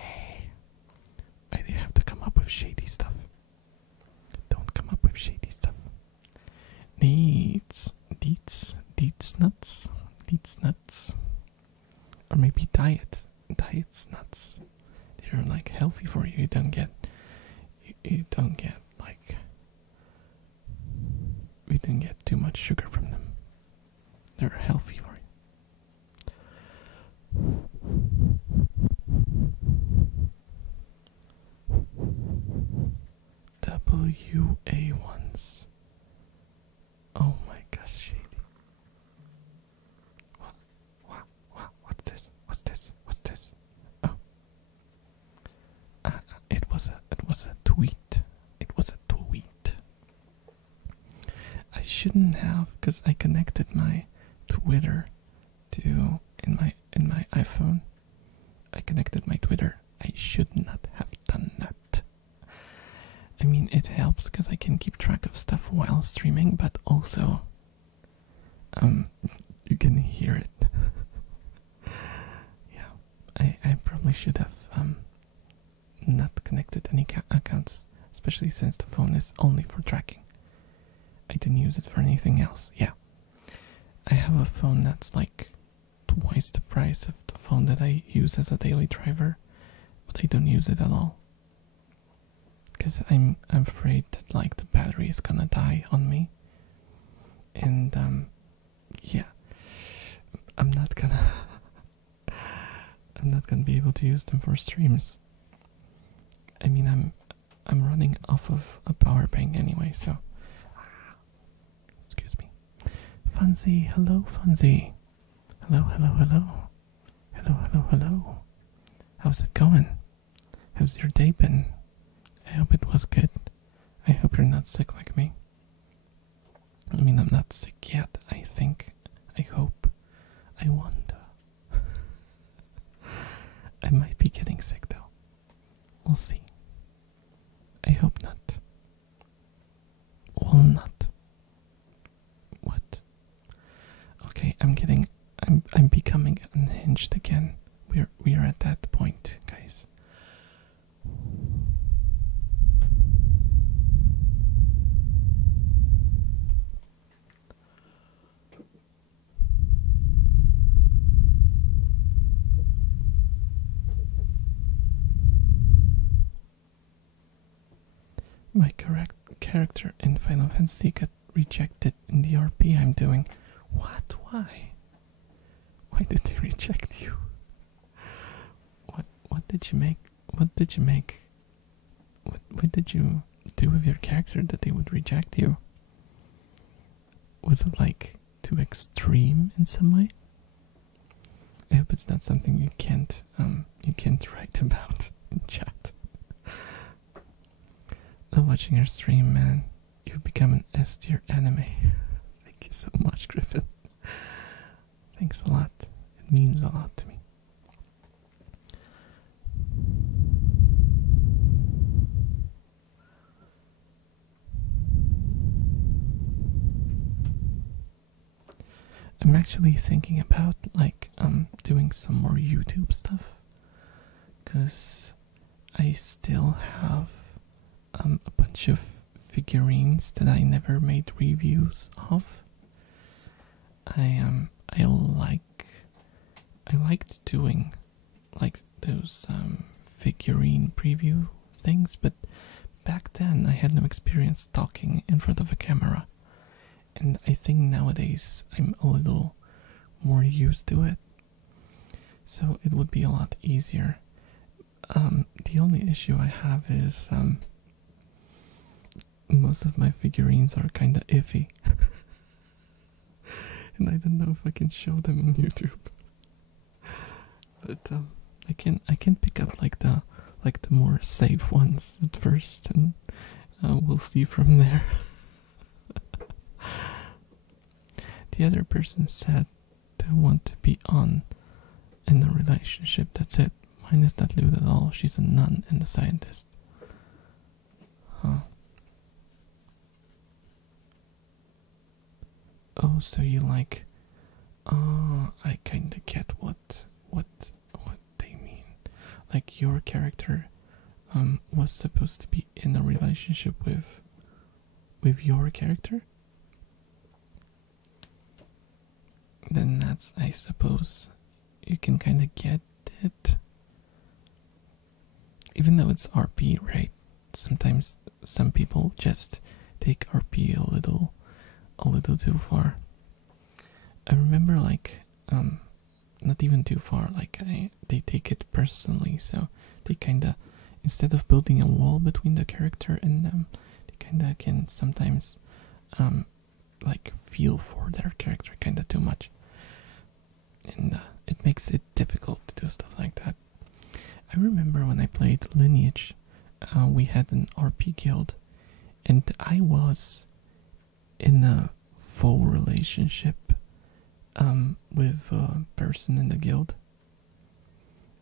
I have to come up with shady stuff. Don't come up with shady stuff. Deets nuts. Or maybe diet's nuts. They're like healthy for you. You don't get like, we didn't get too much sugar from them. They're healthy for you. WA ones. Oh my gosh, shady. What's this? Oh. It was a tweet. I shouldn't have, because I connected my Twitter to in my iPhone. I connected my Twitter. I should not have done that. I mean, it helps because I can keep track of stuff while streaming, but also you can hear it. Yeah, I probably should have not connected any accounts, especially since the phone is only for tracking. I didn't use it for anything else. Yeah, I have a phone that's like twice the price of the phone that I use as a daily driver, but I don't use it at all because I'm afraid that like the battery is gonna die on me, and yeah, I'm not gonna be able to use them for streams. I mean, I'm running off of a power bank anyway, so. Excuse me. Funzy, hello, Funzy. Hello. How's it going? How's your day been? I hope it was good. I hope you're not sick like me. I mean, I'm not sick yet, I think. I hope. I wonder. I might be getting sick though. We'll see. I hope not. Will not. What? Okay, I'm becoming unhinged again. We're at that point, guys. my correct character in Final Fantasy got rejected in the RP I'm doing. What? Why? Why did they reject you? What did you make? What did you make? What did you do with your character that they would reject you? Was it like too extreme in some way? I hope it's not something you can't write about in chat. Love watching your stream, man. You've become an S tier anime. Thank you so much, Griffin. Thanks a lot. It means a lot to me. I'm actually thinking about like doing some more YouTube stuff, cause I still have a bunch of figurines that I never made reviews of. I liked doing like those figurine preview things, but back then I had no experience talking in front of a camera. And I think nowadays I'm a little more used to it, so it would be a lot easier. The only issue I have is most of my figurines are kinda iffy, and I don't know if I can show them on YouTube. But I can pick up like the more safe ones at first, and we'll see from there. The other person said they want to be in a relationship. That's it. Mine is not lewd at all. She's a nun and a scientist. Huh. Oh, so you like? I kinda get what they mean. Like your character was supposed to be in a relationship with your character. Then that's, I suppose, you can kind of get it. Even though it's RP, right? Sometimes some people just take RP a little too far. I remember like, not even too far, like they take it personally, so they kind of, instead of building a wall between the character and them, they kind of can sometimes, like feel for their character kind of too much. And it makes it difficult to do stuff like that. I remember when I played Lineage, we had an RP guild, and I was in a full relationship with a person in the guild.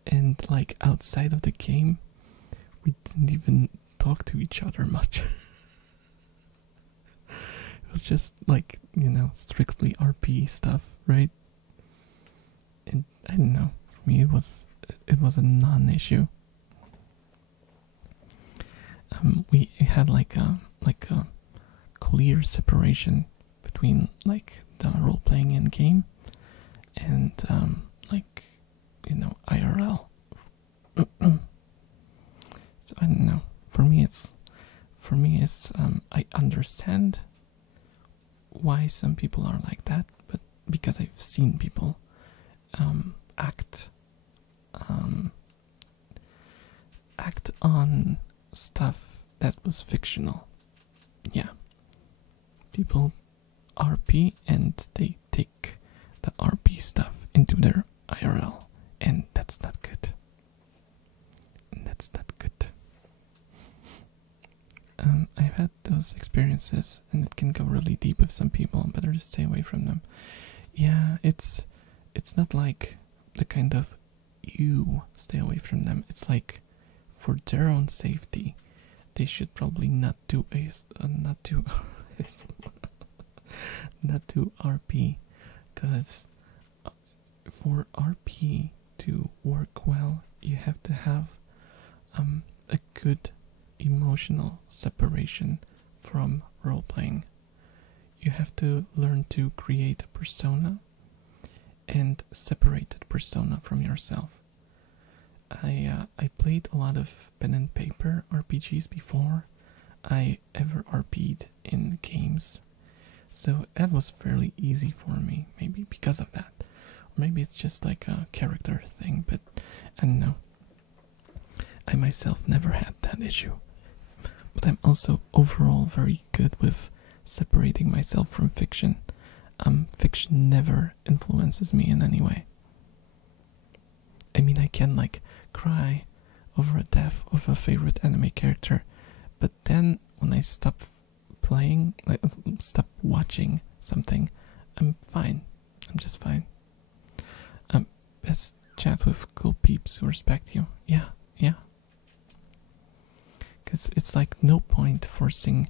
And like outside of the game, we didn't even talk to each other much. It was just like, you know, strictly RP stuff, right? And I don't know, for me it was a non-issue. We had like a clear separation between like the role-playing in game and like, you know, IRL. So I don't know. For me it's I understand why some people are like that, but because I've seen people act on stuff that was fictional. Yeah. People RP and they take the RP stuff into their IRL, and that's not good. I've had those experiences, and it can go really deep with some people. Better to stay away from them. Yeah, it's not like the kind of you stay away from them. It's like for their own safety, they should probably not do not do RP, because for RP to work well, you have to have a good emotional separation from role playing. You have to learn to create a persona and separate that persona from yourself. I played a lot of pen and paper RPGs before. I ever RP'd in games. So that was fairly easy for me, maybe because of that. Or maybe it's just like a character thing, but I don't know. I myself never had that issue. But I'm also overall very good with separating myself from fiction. Fiction never influences me in any way. I mean, I can like cry over a death of a favorite anime character, but then when I stop playing, like stop watching something, I'm fine. I'm just fine. Best chat with cool peeps who respect you. Yeah. Because it's like no point forcing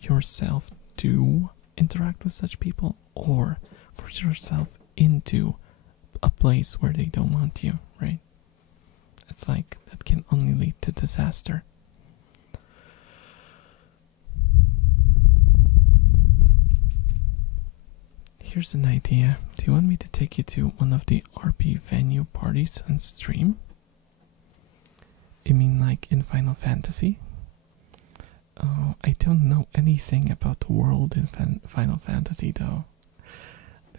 yourself to interact with such people or force yourself into a place where they don't want you, right? It's like that can only lead to disaster. Here's an idea. Do you want me to take you to one of the RP venue parties on stream? You mean like in Final Fantasy? Oh, I don't know anything about the world in Final Fantasy though.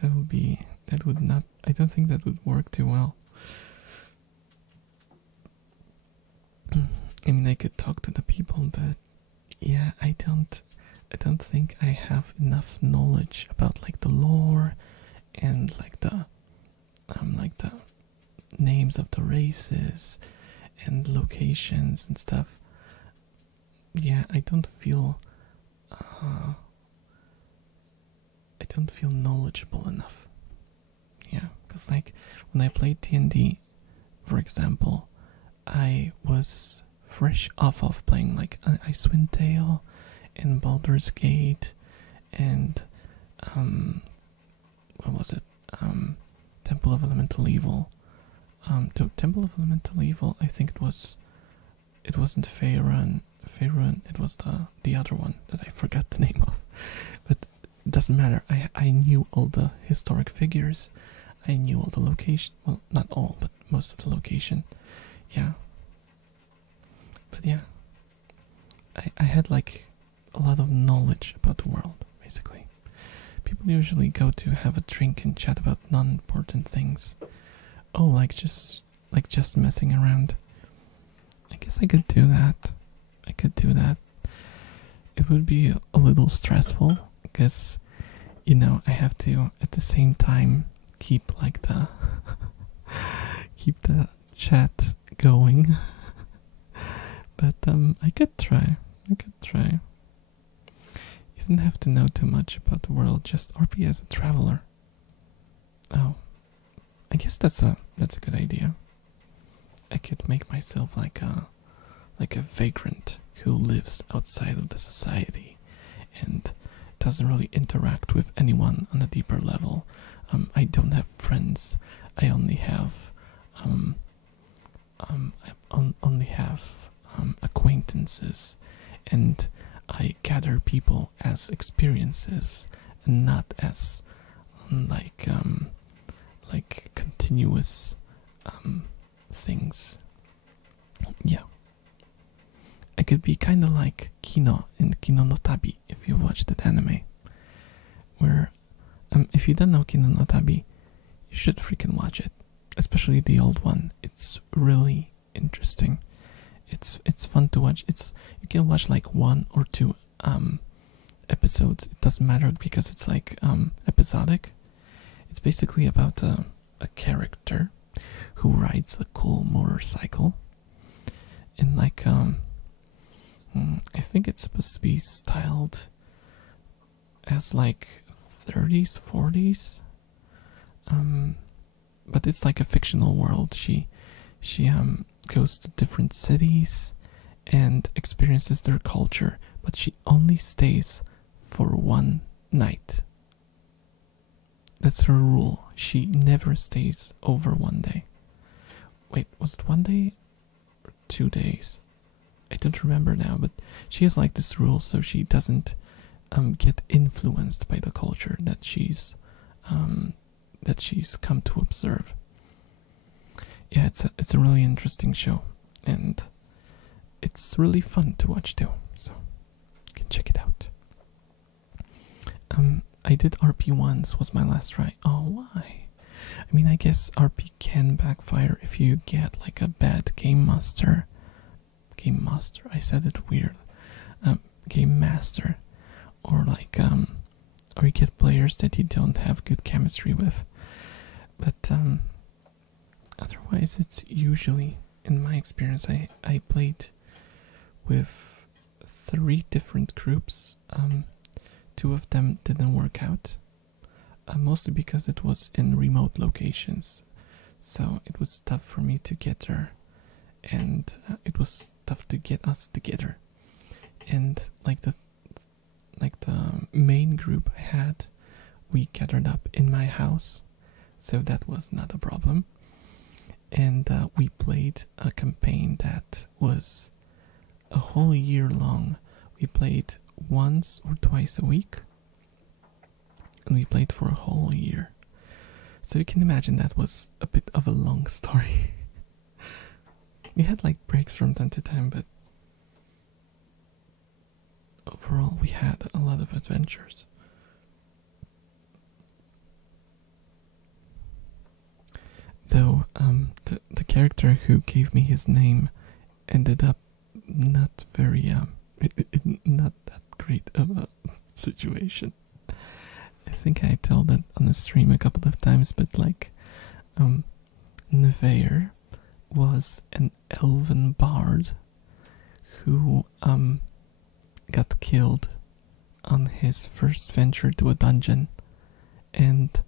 That would not, I don't think that would work too well. I mean, I could talk to the people, but yeah, I don't think I have enough knowledge about like the lore and like the names of the races and locations and stuff. Yeah, I don't feel knowledgeable enough. Yeah, because like when I played D&D, for example, I was fresh off of playing like Icewind Dale and Baldur's Gate and what was it? Temple of Elemental Evil. The Temple of Elemental Evil, I think it wasn't Faerun, it was the other one that I forgot the name of. But it doesn't matter. I knew all the historic figures. I knew all the location. Well, not all, but most of the location. Yeah. But yeah. I had like a lot of knowledge about the world, basically. People usually go to have a drink and chat about non-important things. Oh, like just messing around. I guess I could do that. It would be a little stressful because, you know, I have to at the same time keep like the chat going. But I could try. You don't have to know too much about the world, just RP as a traveler. Oh, I guess that's a good idea. I could make myself like a vagrant who lives outside of the society and doesn't really interact with anyone on a deeper level. I don't have friends. I only have acquaintances, and I gather people as experiences and not as like continuous things. Yeah. I could be kind of like Kino in Kino no Tabi, if you watched that anime. Where, if you don't know Kino no Tabi, you should freaking watch it. Especially the old one. It's really interesting. It's fun to watch. You can watch like 1 or 2 episodes. It doesn't matter because it's like episodic. It's basically about a character who rides a cool motorcycle. And like I think it's supposed to be styled as like 30s, 40s. But it's like a fictional world. She goes to different cities and experiences their culture, but she only stays for 1 night. That's her rule. She never stays over 1 day. Wait, was it 1 day or 2 days? I don't remember now, but she has like this rule so she doesn't get influenced by the culture that she's come to observe. Yeah, it's a really interesting show, and it's really fun to watch too. So can check it out. I did RP once, was my last try. Oh, why? I mean, I guess RP can backfire if you get like a bad game master. Game master, I said it weird. Game master. Or like, or you get players that you don't have good chemistry with. But, otherwise it's usually, in my experience, I played with 3 different groups. 2 of them didn't work out, mostly because it was in remote locations, so it was tough for me to get there, and it was tough to get us together. And like the main group I had, we gathered up in my house, so that was not a problem. And we played a campaign that was a whole year long. We played once or twice a week, and we played for a whole year. So you can imagine that was a bit of a long story. We had like breaks from time to time, but overall we had a lot of adventures. Though the character who gave me his name ended up not very not that great of a situation. I think I told that on the stream a couple of times, but like Nevair was an elven bard who got killed on his first venture to a dungeon, and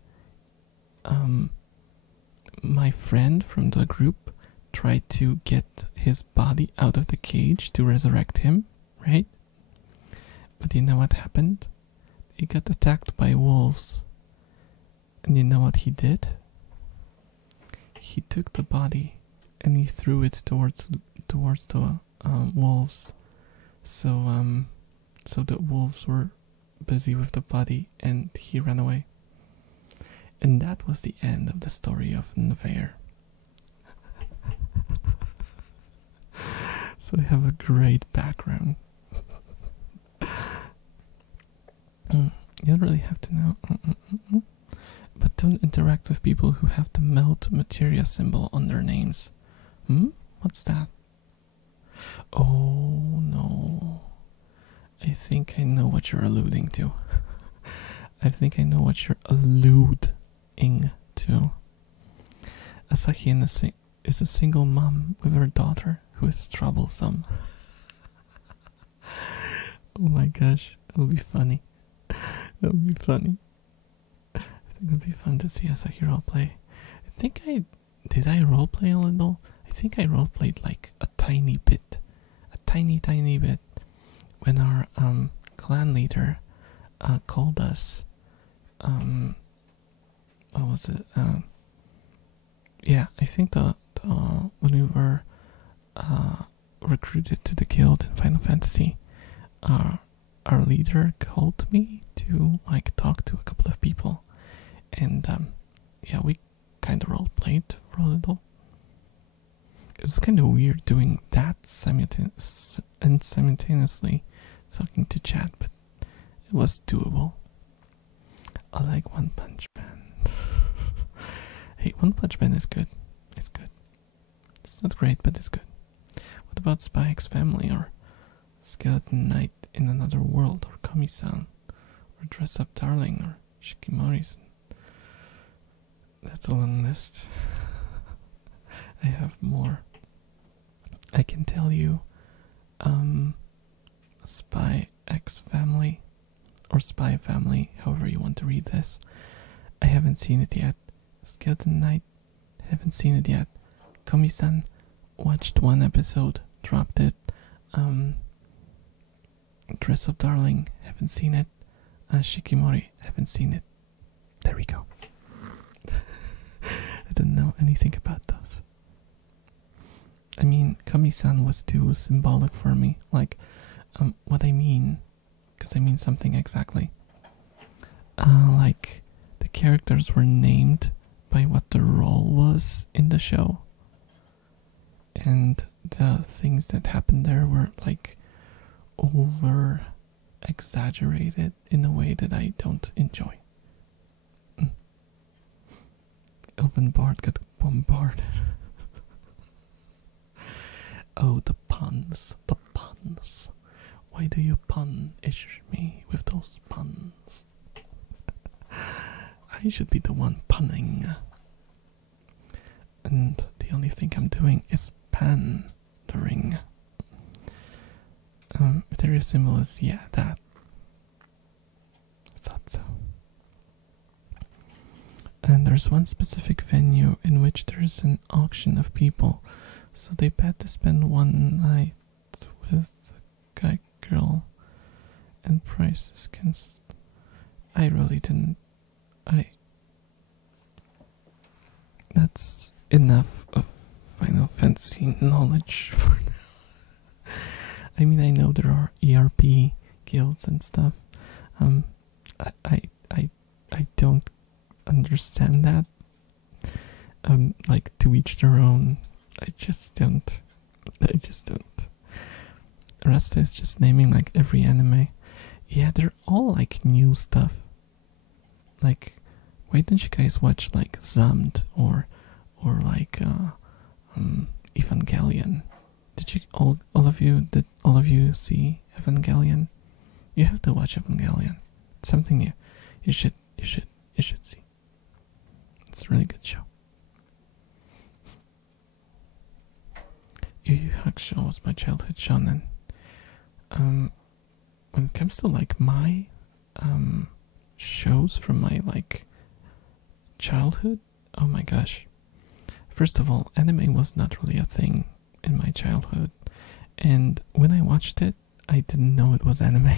my friend from the group tried to get his body out of the cage to resurrect him, right? But you know what happened? He got attacked by wolves. And you know what he did? He took the body and he threw it towards the wolves. So the wolves were busy with the body and he ran away. And that was the end of the story of Nevair. So I have a great background. You don't really have to know. But don't interact with people who have the melt materia symbol on their names. What's that? Oh no. I think I know what you're alluding to. I think I know what you're alluding to. Asahi is a single mom with her daughter who is troublesome. Oh my gosh, that would be funny. That would be funny. I think it would be fun to see Asahi roleplay. Did I roleplay a little? I think I roleplayed like a tiny bit. A tiny bit. When our clan leader called us, what was it? Yeah, I think when we were recruited to the guild in Final Fantasy, our leader called me to like talk to a couple of people, and yeah, we kind of role played for a little. It was kind of weird doing that simultaneously talking to chat, but it was doable. I like One Punch Man. Hey, One Punch Man is good. It's good. It's not great, but it's good. What about Spy X Family, or Skeleton Knight in Another World, or Kami-san, or Dress Up Darling, or Shikimori-san? That's a long list. I have more. I can tell you, Spy X Family, or Spy Family, however you want to read this. I haven't seen it yet. Skeleton Knight, haven't seen it yet. Kami-san, watched 1 episode, dropped it. Dress Up Darling, haven't seen it. Shikimori, haven't seen it. There we go. I didn't know anything about those. I mean, Kami-san was too symbolic for me. Like, what I mean, because I mean something exactly. Like, the characters were named by what the role was in the show. And the things that happened there were, like, over exaggerated in a way that I don't enjoy. Open Bard got bombarded. Oh, the puns, the puns. Why do you punish me with those puns? I should be the one punning. And the only thing I'm doing is pandering. Material symbol is, yeah, that. I thought so. And there's one specific venue in which there's an auction of people. So they bet to spend one night with a guy, girl, and prices can. I really didn't. That's enough of Final Fantasy knowledge for now. I mean, I know there are ERP guilds and stuff. I don't understand that. Like, to each their own. I just don't. Rasta is just naming like every anime. Yeah, they're all like new stuff. Like, why don't you guys watch like Zummed or like Evangelion? Did you all of you see Evangelion? You have to watch Evangelion. It's something new. You should see. It's a really good show. Yu Yu Hakusho was my childhood shonen. When it comes to like my shows from my like childhood, oh my gosh. First of all, anime was not really a thing in my childhood, and when I watched it, I didn't know it was anime.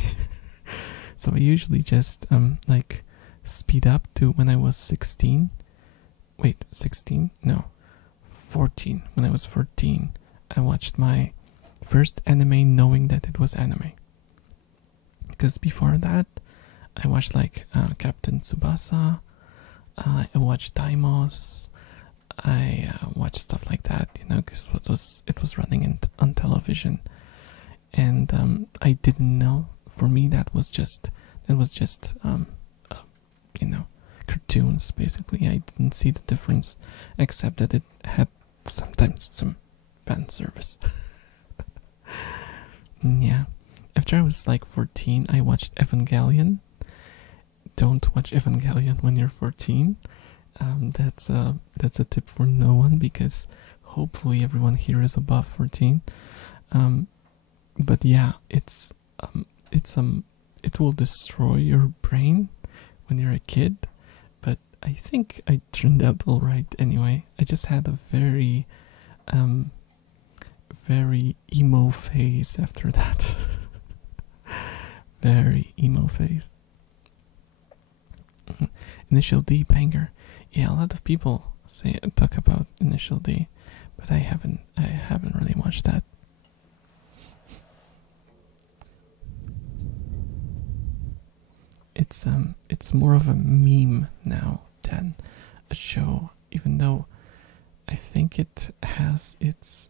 So I usually just like speed up to when I was 16. Wait, 16? No, 14. When I was 14, I watched my first anime knowing that it was anime. Because before that, I watched like Captain Tsubasa, I watched Daimos, I watched stuff like that, you know, because it was running on television, and I didn't know. For me, that was just you know, cartoons basically. I didn't see the difference, except that it had sometimes some fan service. Yeah. After I was like 14, I watched Evangelion. Don't watch Evangelion when you're 14. That's a tip for no one, because hopefully everyone here is above 14. But yeah, it will destroy your brain when you're a kid. But I think I turned out all right anyway. I just had a very emo phase after that. Very emo phase. Initial D banger. Yeah, a lot of people talk about Initial D, but I haven't really watched that. It's more of a meme now than a show, even though I think it has its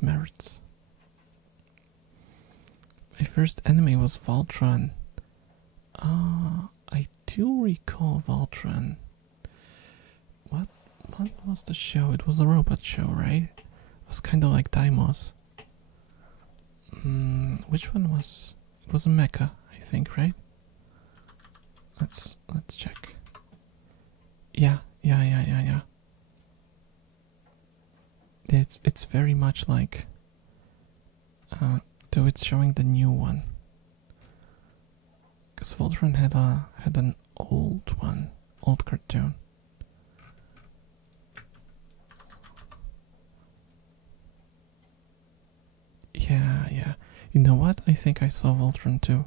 merits. My first anime was Voltron. I do recall Voltron. What was the show? It was a robot show, right? It was kind of like Daimos. Which one was? It was a mecha, I think, right? Let's check. Yeah. It's very much like, though it's showing the new one. Because Voltron had an old cartoon. Yeah. You know what? I think I saw Voltron 2.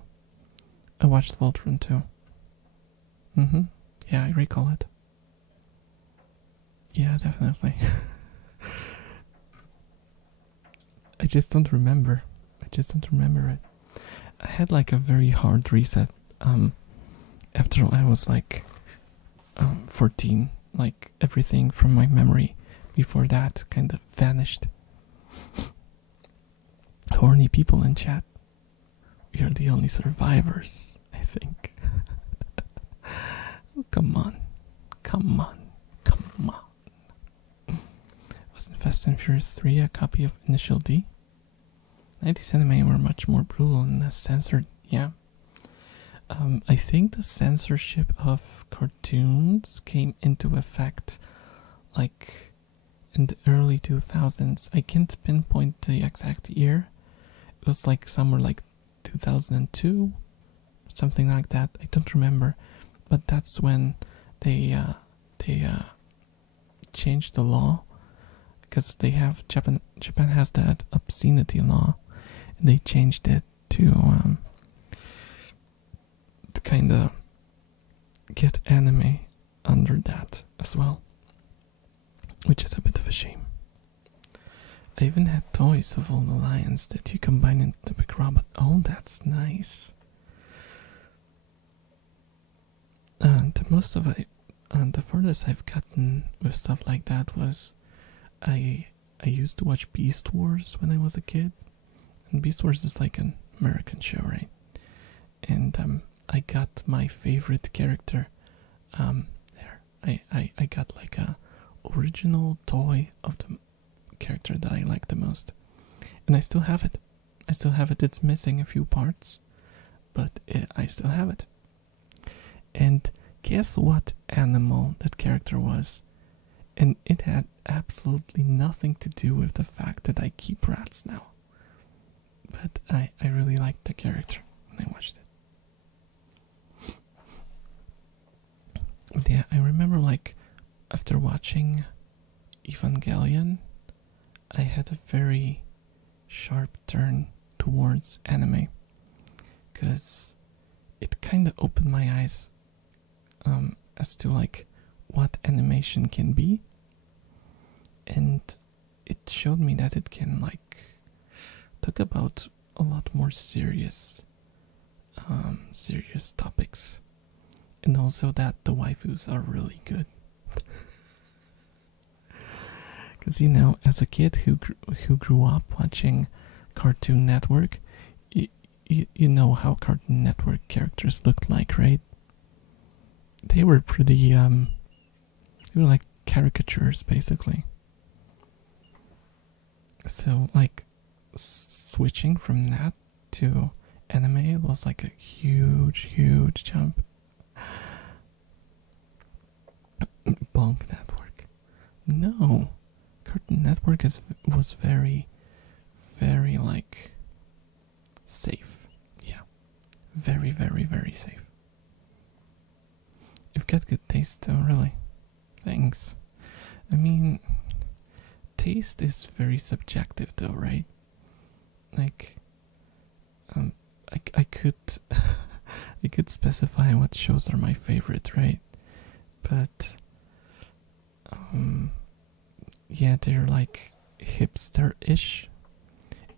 I watched Voltron 2. Yeah, I recall it. Yeah, definitely. I just don't remember. It. I had like a very hard reset after I was like 14. Like, everything from my memory before that kind of vanished. Horny people in chat. we are the only survivors, I think. Come on. Come on. Come on. Wasn't Fast and Furious 3 a copy of Initial D? 90s anime were much more brutal and less censored, yeah. I think the censorship of cartoons came into effect like in the early 2000s. I can't pinpoint the exact year. It was like somewhere like 2002, something like that. I don't remember, but that's when they changed the law, because they have Japan has that obscenity law, and they changed it to kind of get anime under that as well, which is a bit of a shame. I even had toys of all the lions that you combine into the big robot. Oh, that's nice. The furthest I've gotten with stuff like that was I used to watch Beast Wars when I was a kid, and Beast Wars is like an American show, right? And I got my favorite character there. I got like a original toy of the character that I like the most, and I still have it. It's missing a few parts, but I still have it. And guess what animal that character was? And it had absolutely nothing to do with the fact that I keep rats now. But I really liked the character when I watched it. But yeah, I remember like after watching Evangelion, I had a very sharp turn towards anime, because it kind of opened my eyes as to like what animation can be, and it showed me that it can like talk about a lot more serious topics, and also that the waifus are really good. Because as a kid who grew up watching Cartoon Network, you know how Cartoon Network characters looked like, right? They were pretty they were like caricatures basically. So like switching from that to anime was like a huge jump. Bonk Network. No. Cartoon Network was very like safe. Yeah. Very safe. You've got good taste though, really. Thanks. I mean, taste is very subjective though, right? Like I could I could specify what shows are my favorite, right? But yeah, they're like hipster-ish.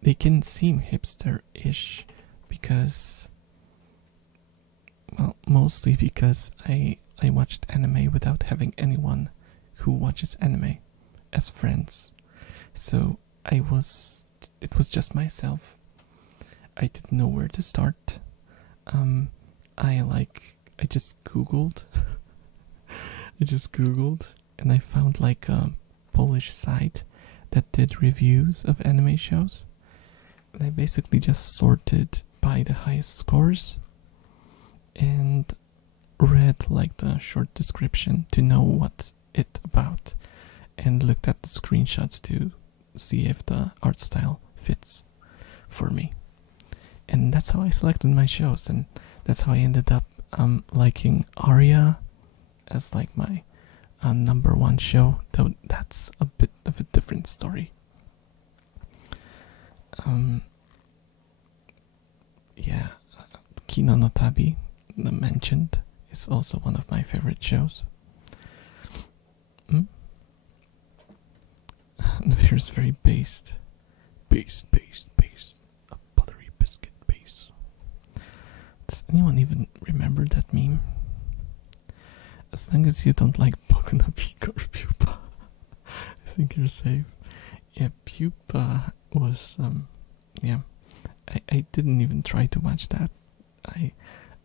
They can seem hipster-ish because, well, mostly because I watched anime without having anyone who watches anime as friends. So it was just myself. I didn't know where to start. I just googled. And I found like a Polish site that did reviews of anime shows. And I basically just sorted by the highest scores and read like the short description to know what it's about, and looked at the screenshots to see if the art style fits for me. And that's how I selected my shows, and that's how I ended up liking Aria as like my number one show, though that's a bit of a different story. Yeah, Kino no Tabi, the mentioned, is also one of my favorite shows. There's very based. A buttery biscuit base. Does anyone even remember that meme? As long as you don't like Boku no Pico or Pupa, I think you're safe. Yeah, Pupa was, I didn't even try to watch that. I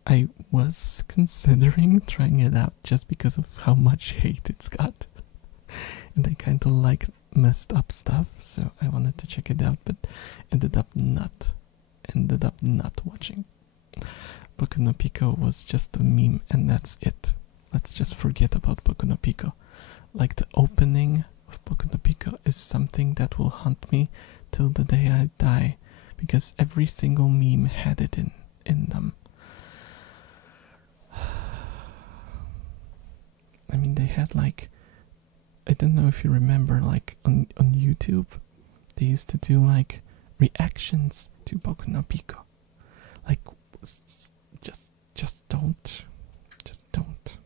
I was considering trying it out just because of how much hate it's got. And I kind of like messed up stuff, so I wanted to check it out, but ended up not watching. Boku no Pico was just a meme, and that's it. Let's just forget about Boku no Pico. Like, the opening of Boku no Pico is something that will haunt me till the day I die, because every single meme had it in them. I mean, they had, like, I don't know if you remember, like, on YouTube, they used to do, like, reactions to Boku no Pico. Like, just don't. Just don't.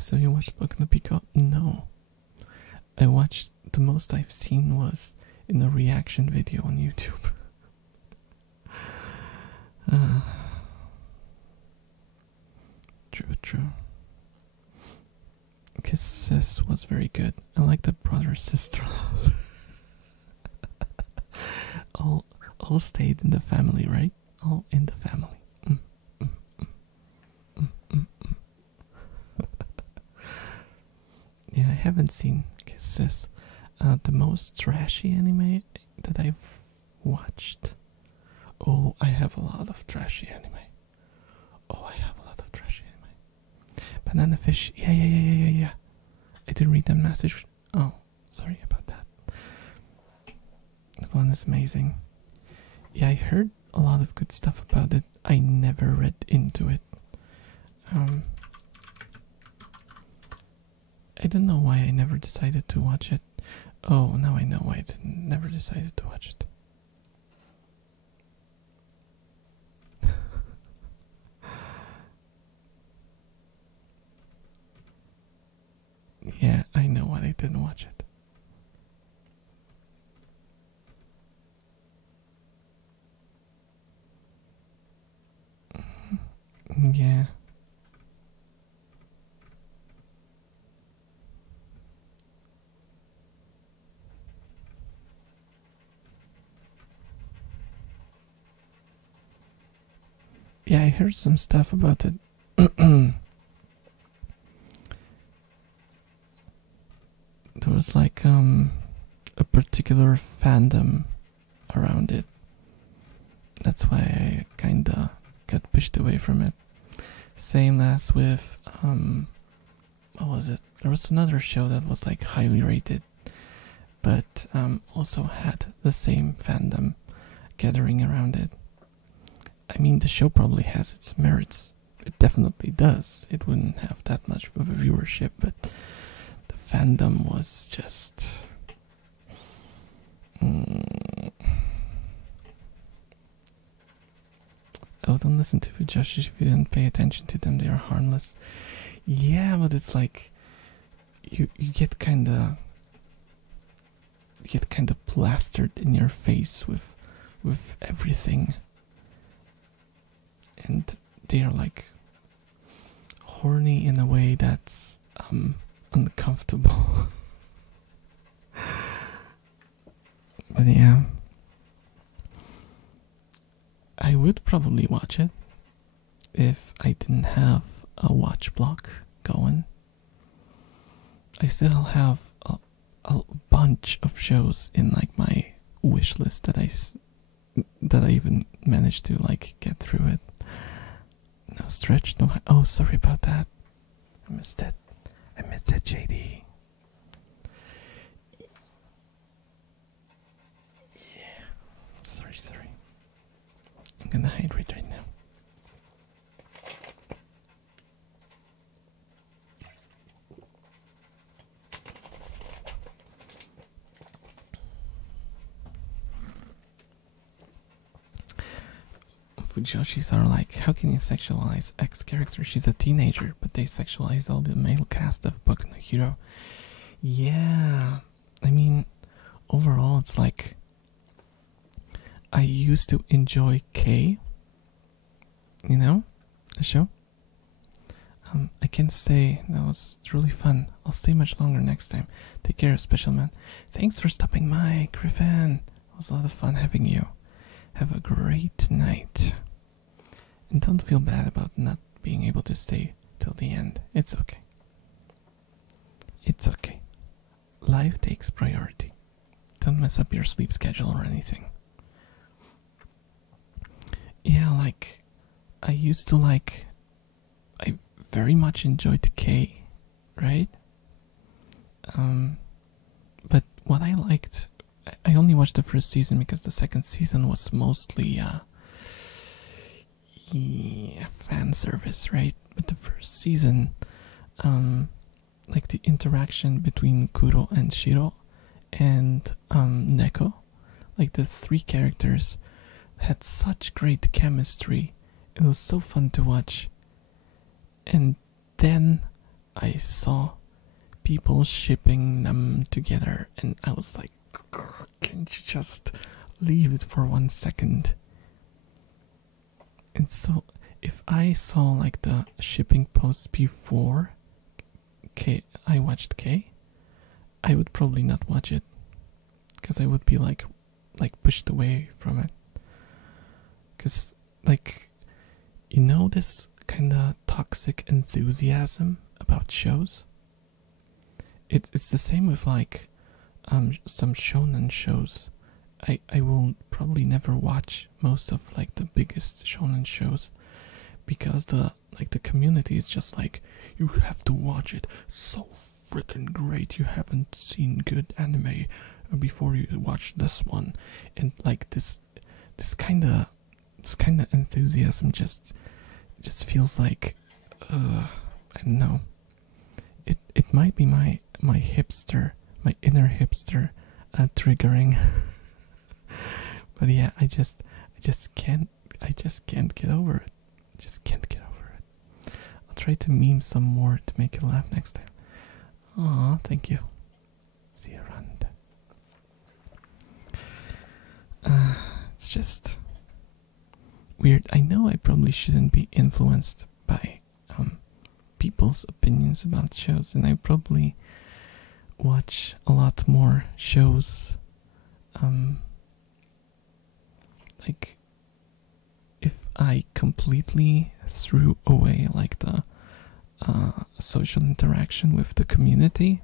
So you watched Boku no Pico? No. I watched, the most I've seen was in a reaction video on YouTube. True. Kiss Sis was very good. I like the brother-sister love. all stayed in the family, right? All in the family. Yeah, I haven't seen Kiss Sis. The most trashy anime that I've watched. Oh, I have a lot of trashy anime. Banana Fish. Yeah. I didn't read that message. Oh, sorry about that. That one is amazing. Yeah, I heard a lot of good stuff about it. I never read into it. I don't know why I never decided to watch it. Oh, now I know why I never decided to watch it. Yeah, I know why I didn't watch it. Yeah. Yeah, I heard some stuff about it. There was like a particular fandom around it. That's why I kinda got pushed away from it. Same as with what was it? There was another show that was like highly rated, but also had the same fandom gathering around it. I mean, the show probably has its merits. It definitely does. It wouldn't have that much of a viewership, but the fandom was just... Oh, don't listen to Fujoshi if you didn't pay attention to them. They are harmless. Yeah, but it's like you get kinda plastered in your face with everything, and they are like horny in a way that's uncomfortable. But yeah, I would probably watch it if I didn't have a watch block going. I still have a bunch of shows in like my wish list that I even managed to like get through it. No stretch, no. Oh, sorry about that. I missed it. JD. Yeah. Sorry. I'm gonna hydrate right now. Fujoshis are like, how can you sexualize X character? She's a teenager, but they sexualize all the male cast of Boku no Hero. Yeah, I mean, overall it's like, I used to enjoy K, you know, the show. I can't stay. That was really fun. I'll stay much longer next time. Take care, special man. Thanks for stopping by, Griffin. It was a lot of fun having you. Have a great night. And don't feel bad about not being able to stay till the end. It's okay. It's okay. Life takes priority. Don't mess up your sleep schedule or anything. Yeah, like, I used to like, I very much enjoyed K, right? But what I liked, I only watched the first season because the second season was mostly, fan service, right? But the first season, like the interaction between Kuro and Shiro and Neko, like the three characters had such great chemistry. It was so fun to watch. And then I saw people shipping them together and I was like, can't you just leave it for 1 second? And so if I saw like the shipping posts before I watched K, I would probably not watch it because I would be like pushed away from it. Because like, you know, this kind of toxic enthusiasm about shows. It's the same with like some shonen shows. I will probably never watch most of like the biggest shonen shows because the community is just like, you have to watch it. It's so freaking great. You haven't seen good anime before you watch this one, and like this kind of enthusiasm just feels like I don't know. It might be my hipster, my inner hipster triggering. But yeah, I just can't get over it. Just can't get over it. I'll try to meme some more to make you laugh next time. Aw, thank you. See you around. It's just weird. I know I probably shouldn't be influenced by people's opinions about shows, and I probably watch a lot more shows. Like, if I completely threw away like the social interaction with the community,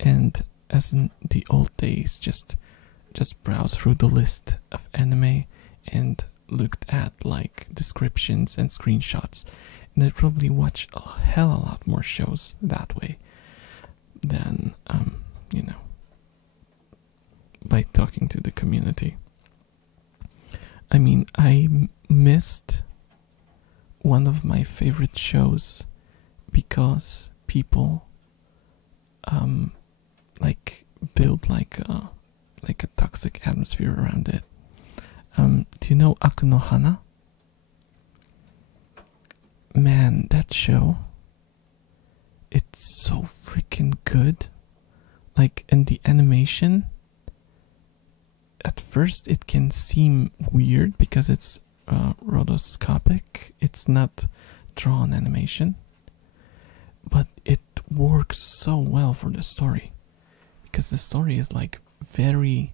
and as in the old days, just browse through the list of anime and looked at like descriptions and screenshots, and I'd probably watch a hell of a lot more shows that way than you know, by talking to the community. I mean, I missed one of my favorite shows because people like build like a toxic atmosphere around it. Do you know Aku no Hana? Man, that show, it's so freaking good. Like, and the animation, at first it can seem weird because it's rotoscopic. It's not drawn animation, but it works so well for the story because the story is like very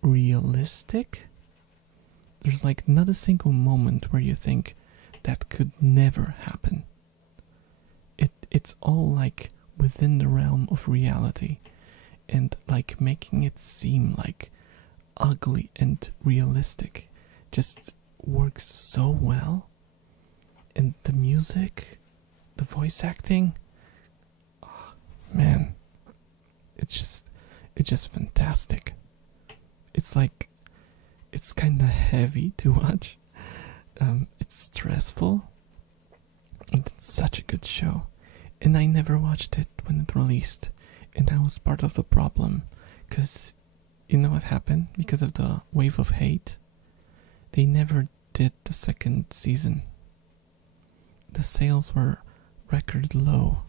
realistic. There's like not a single moment where you think that could never happen. It's all like within the realm of reality, and like making it seem like ugly and realistic just works so well. And the music, the voice acting, oh, man, it's just fantastic. It's like, it's kind of heavy to watch. It's stressful, and it's such a good show. And I never watched it when it released, and I was part of the problem, because you know what happened? Because of the wave of hate, they never did the second season. The sales were record low.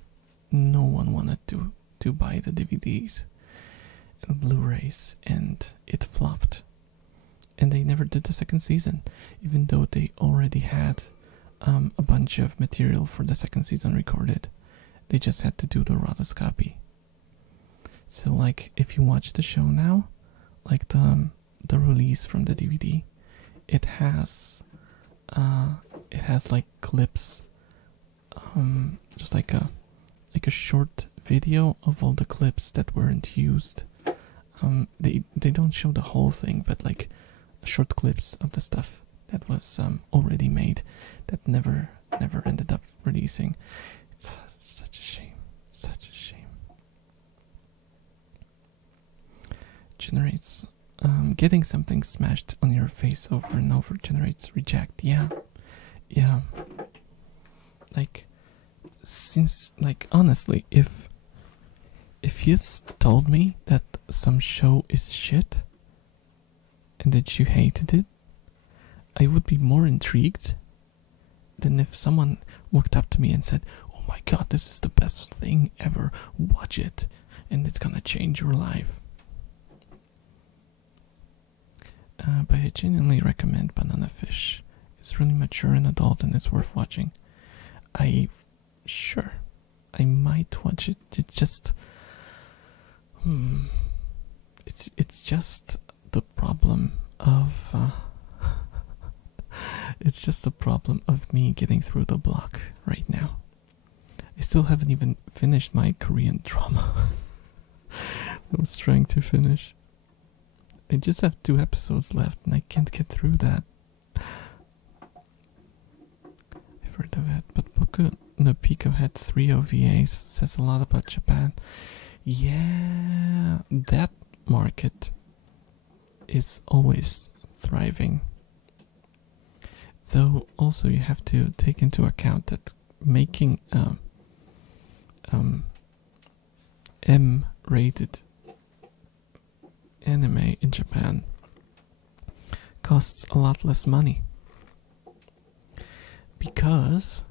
No one wanted to buy the DVDs and Blu-rays, and it flopped. And they never did the second season, even though they already had a bunch of material for the second season recorded. They just had to do the rotoscopy. So like, if you watch the show now, like the release from the DVD, it has like clips, just like a short video of all the clips that weren't used. They don't show the whole thing, but like short clips of the stuff that was already made that never ended up releasing. It's such a shame. Such a shame. Generates getting something smashed on your face over and over generates reject. Yeah. Like, since, like, honestly, if you told me that some show is shit and that you hated it, I would be more intrigued than if someone walked up to me and said, "Oh my god, this is the best thing ever, watch it, and it's gonna change your life." But I genuinely recommend Banana Fish. It's really mature and adult and it's worth watching. I might watch it. It's just it's just the problem of it's just the problem of me getting through the block right now. I still haven't even finished my Korean drama I was trying to finish. I just have 2 episodes left and I can't get through that. I've heard of it, but Boku no Pico had 3 OVAs. Says a lot about Japan. Yeah, that market is always thriving. Though also you have to take into account that making M-rated anime in Japan costs a lot less money. Because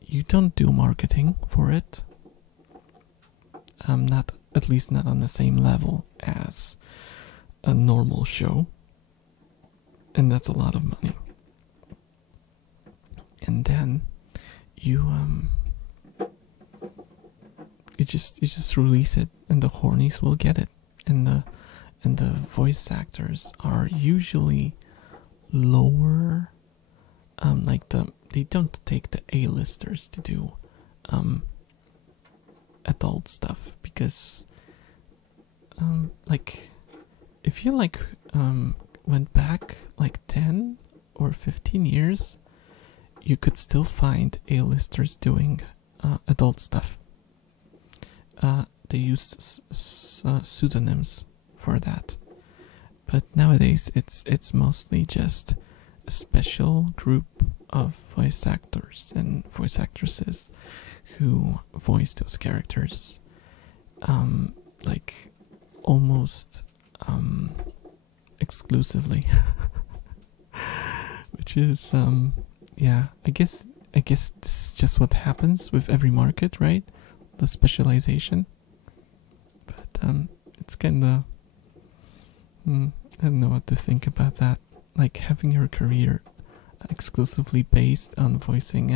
you don't do marketing for it. Not, at least not on the same level as a normal show. And that's a lot of money. And then you just release it and the hornies will get it. And the voice actors are usually lower, they don't take the A-listers to do adult stuff, because like, if you went back like 10 or 15 years, you could still find A-listers doing adult stuff. They use pseudonyms for that. But nowadays it's mostly just a special group of voice actors and voice actresses who voice those characters, like almost exclusively. Which is yeah, I guess this is just what happens with every market, right? The specialization. But it's kinda I don't know what to think about that. Like, having your career exclusively based on voicing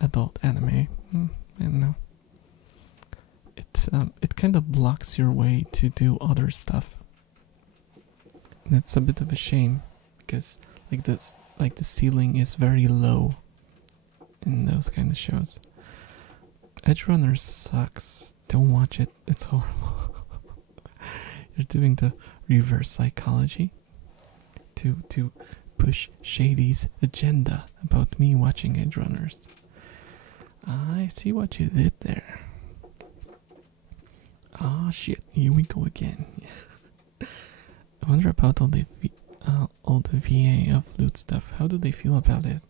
adult anime. I don't know. It kind of blocks your way to do other stuff. And it's a bit of a shame, because the ceiling is very low in those kind of shows. Edge Runner sucks. Don't watch it. It's horrible. You're doing the reverse psychology to push Shady's agenda about me watching Edge Runners. I see what you did there. Ah, shit, here we go again. I wonder about all the VA of loot stuff. How do they feel about it?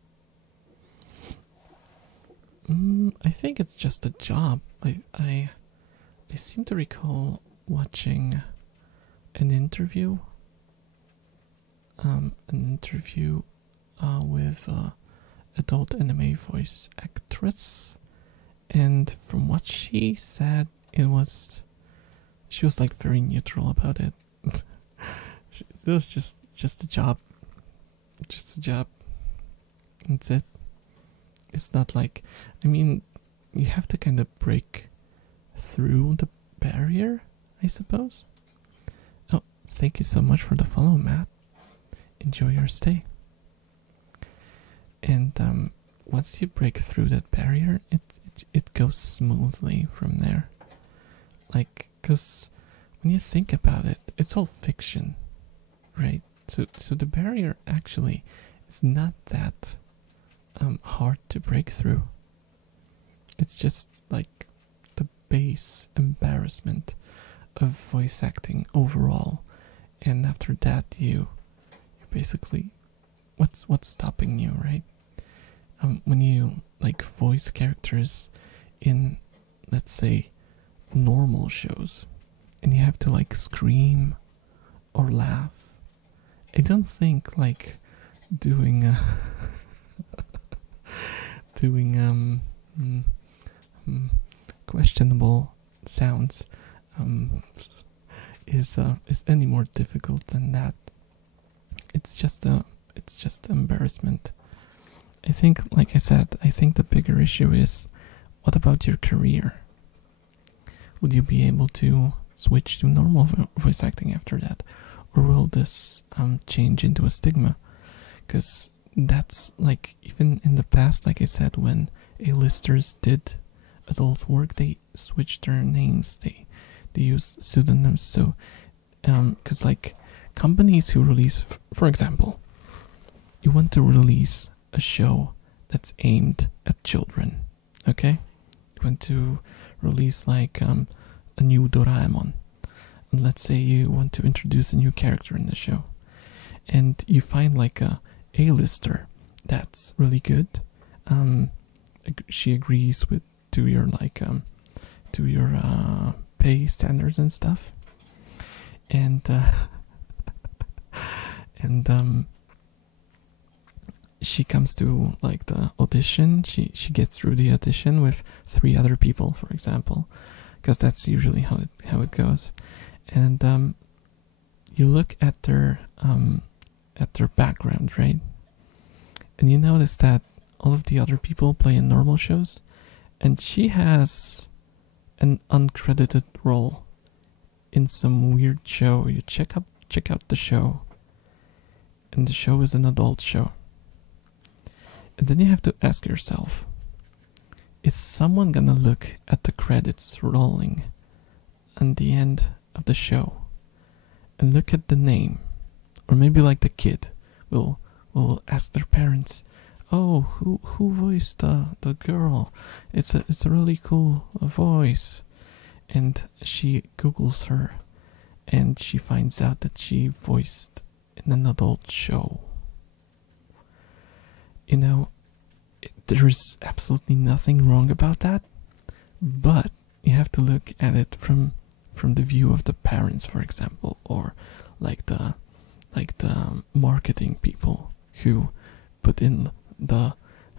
I think it's just a job. I seem to recall watching an interview with adult anime voice actress, and from what she said, she was like very neutral about it. It was just a job. Just a job. That's it. It's not like, I mean, you have to kind of break through barrier, I suppose. Oh, thank you so much for the follow, Matt. Enjoy your stay. And once you break through that barrier, it goes smoothly from there. Like, cause when you think about it, it's all fiction, right? So the barrier actually is not that hard to break through. It's just like the base embarrassment of voice acting overall, and after that you basically, what's stopping you, right? When you like voice characters in, let's say, normal shows, and you have to like scream or laugh, I don't think like doing doing questionable sounds is any more difficult than that. It's just embarrassment. I think, like I said, I think the bigger issue is, what about your career? Would you be able to switch to normal voice acting after that? Or will this change into a stigma? Because that's like, even in the past, like I said, when A-listers did adult work, they switched their names, they used pseudonyms. So because like companies who release, for example, you want to release a show that's aimed at children, okay? You want to release like a new Doraemon, and let's say you want to introduce a new character in the show, and you find like a A-lister that's really good. She agrees to your like to your pay standards and stuff, and she comes to like the audition. She gets through the audition with 3 other people, for example, because that's usually how it goes. And you look at their background, right? And you notice that all of the other people play in normal shows, and she has an uncredited role in some weird show. You check out the show, and the show is an adult show. And then you have to ask yourself, is someone gonna look at the credits rolling at the end of the show and look at the name? Or maybe like the kid will ask their parents, oh, who voiced the girl? It's a really cool voice. And she Googles her, and she finds out that she voiced in an adult show. You know, there's absolutely nothing wrong about that, but you have to look at it from the view of the parents, for example, or like the marketing people who put in the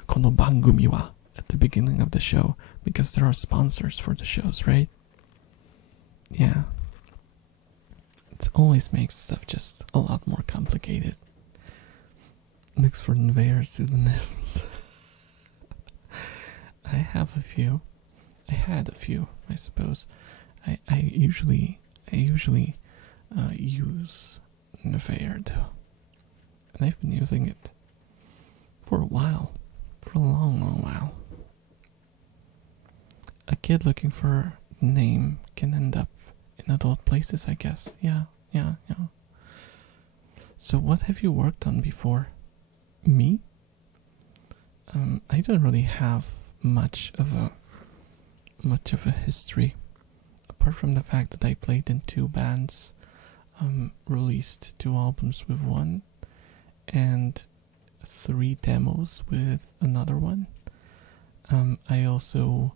kono bangumi wa at the beginning of the show, because there are sponsors for the shows, right? Yeah. It always makes stuff just a lot more complicated. Looks for Nveir pseudonyms. I have a few. I had a few, I suppose. I usually use Nveir though. And I've been using it for a while. For a long while. A kid looking for a name can end up in adult places, I guess. Yeah. So what have you worked on before? Me? I don't really have much of a history, apart from the fact that I played in 2 bands, released 2 albums with one, and 3 demos with another one. I also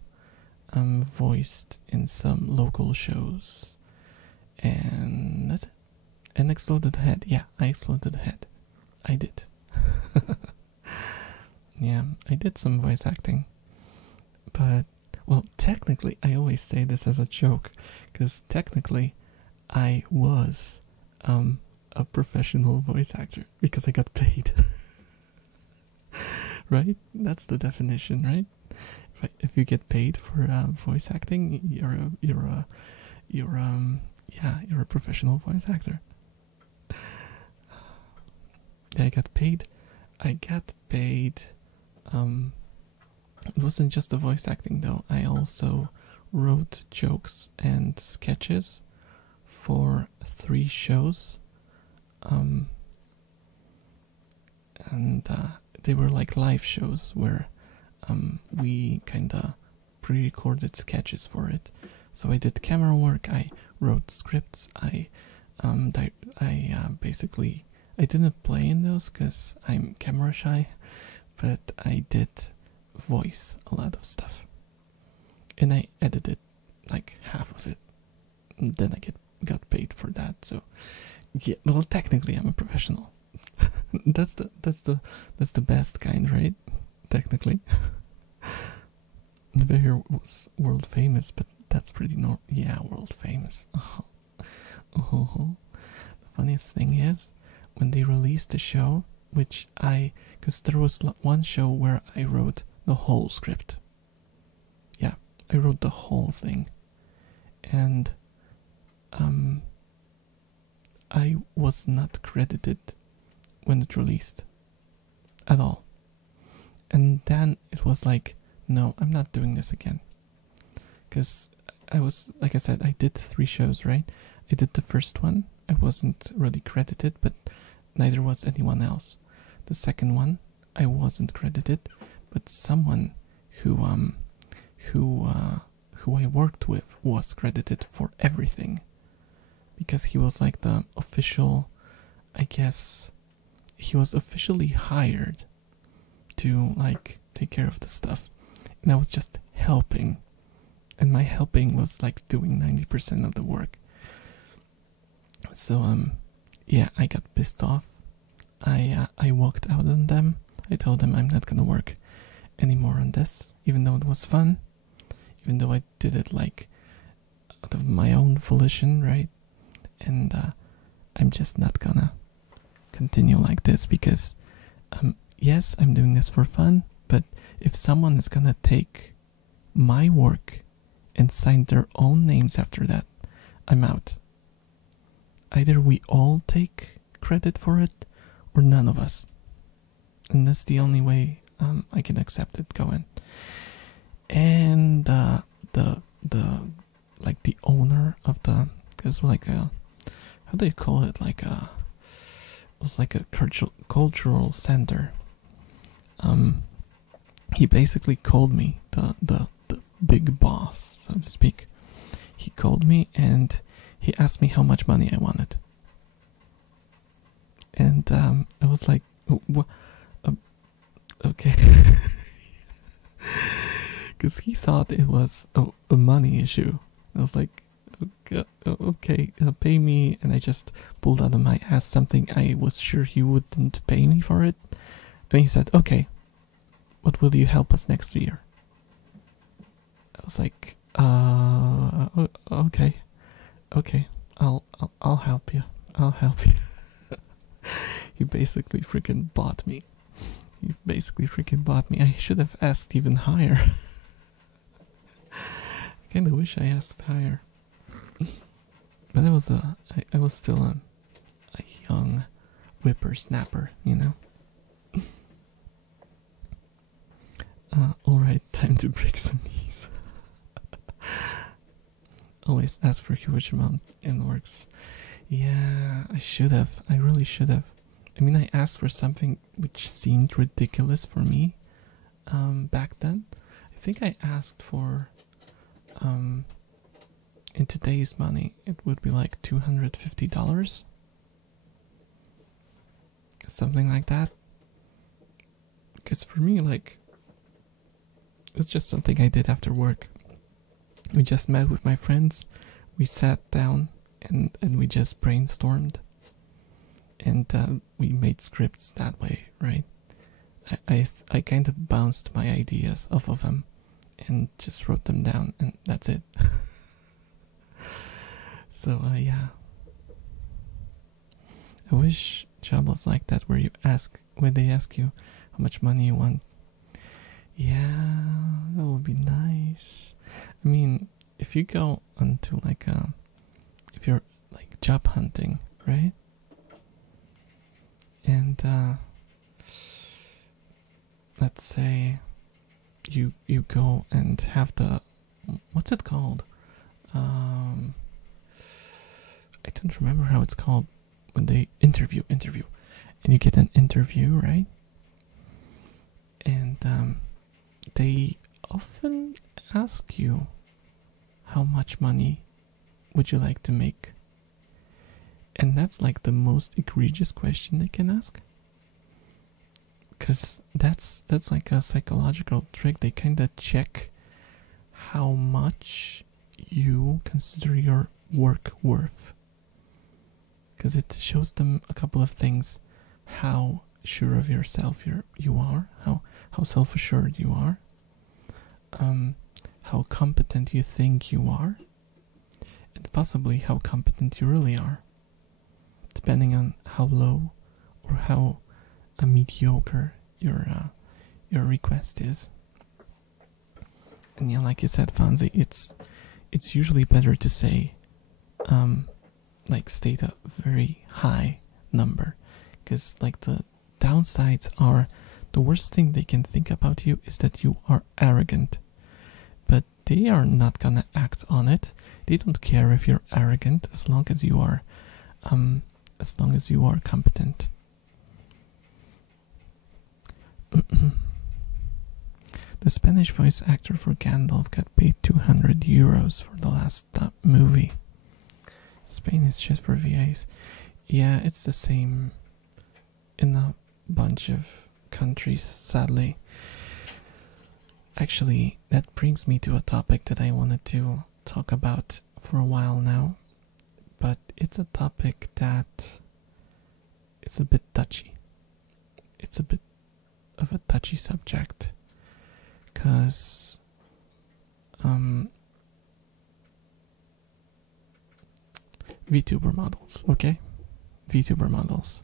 voiced in some local shows, and that's it. And Exploded Head. Yeah, I Exploded Head. I did. Yeah, I did some voice acting. But, well, technically, I always say this as a joke, because technically, I was a professional voice actor, because I got paid. Right? That's the definition, right? If you get paid for voice acting, yeah, you're a professional voice actor. Yeah, I got paid. It wasn't just the voice acting though. I also wrote jokes and sketches for 3 shows. And they were like live shows where we kinda pre-recorded sketches for it. So I did camera work, I wrote scripts, I basically, I didn't play in those because I'm camera shy, but I did voice a lot of stuff. And I edited like half of it. And then I got paid for that. So yeah, well, technically I'm a professional. that's the best kind, right? Technically. Never was world famous, but that's pretty normal. Yeah, world famous. The funniest thing is when they released the show, because there was one show where I wrote the whole script. Yeah, I wrote the whole thing, and I was not credited when it released at all. And then it was like, no, I'm not doing this again. Because I was, like I said, I did 3 shows, right? I did the first one. I wasn't really credited, but neither was anyone else. The second one, I wasn't credited, but someone who I worked with was credited for everything. Because he was like the official, I guess, he was officially hired to like take care of the stuff. And I was just helping. And my helping was like doing 90% of the work. So yeah, I got pissed off. I walked out on them. I told them I'm not gonna work anymore on this, even though it was fun, even though I did it like out of my own volition, right? And I'm just not gonna continue like this because yes, I'm doing this for fun, but if someone is gonna take my work and sign their own names after that, I'm out. Either we all take credit for it or none of us. And that's the only way I can accept it going. And the like the owner of the, because like a, how do you call it, like a, it was like a cultural center. He basically called me, the big boss, so to speak. He called me and he asked me how much money I wanted. And I was like, okay. Because he thought it was a money issue. I was like, okay, pay me. And I just pulled out of my ass something I was sure he wouldn't pay me for it. And he said, okay, what will you help us next year? I was like, okay, I'll help you. I'll help you. He basically freaking bought me. I should have asked even higher. I kinda wish I asked higher. But I was still a young whippersnapper, you know. Alright, time to break some knees. Always ask for a huge amount in works. Yeah, I really should have. I mean, I asked for something which seemed ridiculous for me back then. I think I asked for, in today's money, it would be like $250. Something like that. Because for me, like, it's just something I did after work. We just met with my friends, we sat down and we just brainstormed. And we made scripts that way, right? I kind of bounced my ideas off of them and just wrote them down, and that's it. So yeah, I wish job was like that, where they ask you how much money you want. Yeah, that would be nice. I mean, if you go onto like if you're like job hunting, right? And let's say you go and have the, what's it called? I don't remember how it's called, when they interview, and you get an interview, right? And they often ask you, how much money would you like to make? And that's like the most egregious question they can ask, because that's like a psychological trick. They kind of check how much you consider your work worth, because it shows them a couple of things: how sure of yourself you are, how self-assured you are, how competent you think you are, and possibly how competent you really are, depending on how low or how mediocre your request is. And yeah, like you said, Fonzie, it's usually better to say, like state a very high number, because like the downsides are, the worst thing they can think about you is that you are arrogant, but they are not gonna act on it. They don't care if you're arrogant, as long as you are competent. The Spanish voice actor for Gandalf got paid 200 euros for the last movie. Spain is shit for VAs. Yeah, it's the same in a bunch of countries, sadly. Actually, that brings me to a topic that I wanted to talk about for a while now, but it's a topic that it's a bit touchy. It's a bit of a touchy subject, because VTuber models, okay? VTuber models.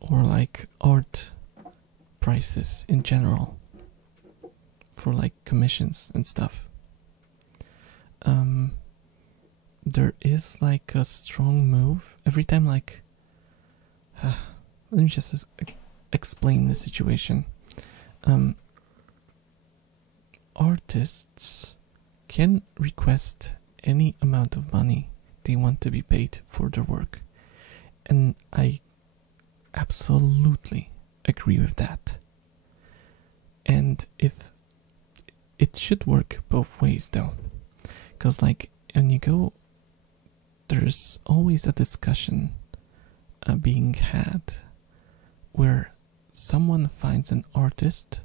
Or like art prices in general, for like commissions and stuff. There is like a strong move every time, like let me just explain the situation. Artists can request any amount of money they want to be paid for their work, and I absolutely agree with that. And if it should work both ways though, because like when you go, there's always a discussion being had where someone finds an artist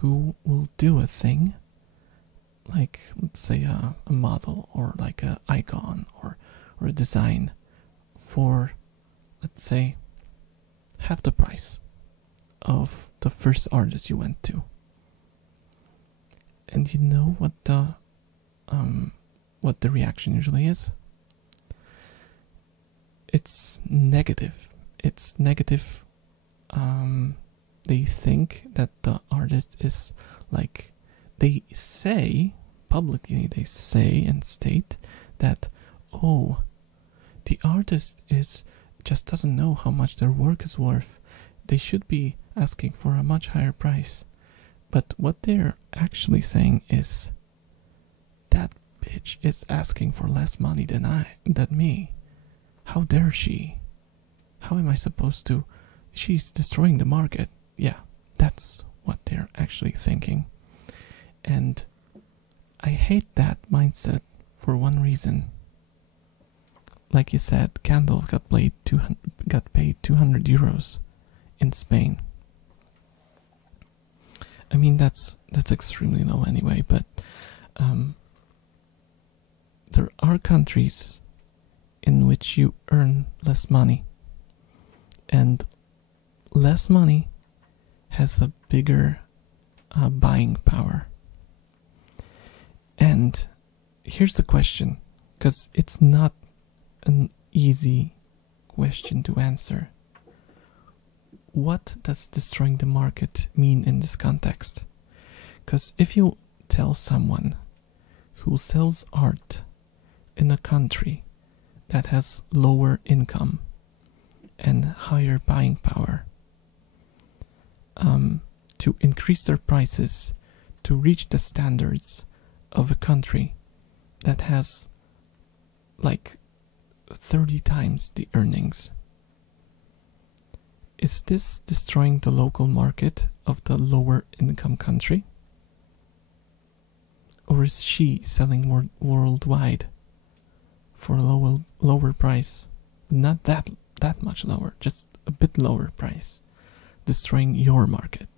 who will do a thing, like let's say a model or like an icon or a design, for let's say half the price of the first artist you went to. And you know what the reaction usually is? It's negative. It's negative. They think that the artist is like, they say publicly, they say and state that, oh, the artist just doesn't know how much their work is worth. They should be asking for a much higher price. But what they're actually saying is, that bitch is asking for less money than me. How dare she? How am I supposed to? She's destroying the market. Yeah, that's what they're actually thinking. And I hate that mindset for one reason. Like you said, Gandalf got paid 200 euros in Spain. I mean, that's extremely low anyway, but there are countries in which you earn less money, and less money has a bigger buying power. And here's the question, because it's not an easy question to answer. What does destroying the market mean in this context? Because if you tell someone who sells art in a country that has lower income and higher buying power to increase their prices to reach the standards of a country that has like 30 times the earnings? Is this destroying the local market of the lower income country? Or is she selling worldwide for a lower price? Not that much lower, just a bit lower price, destroying your market.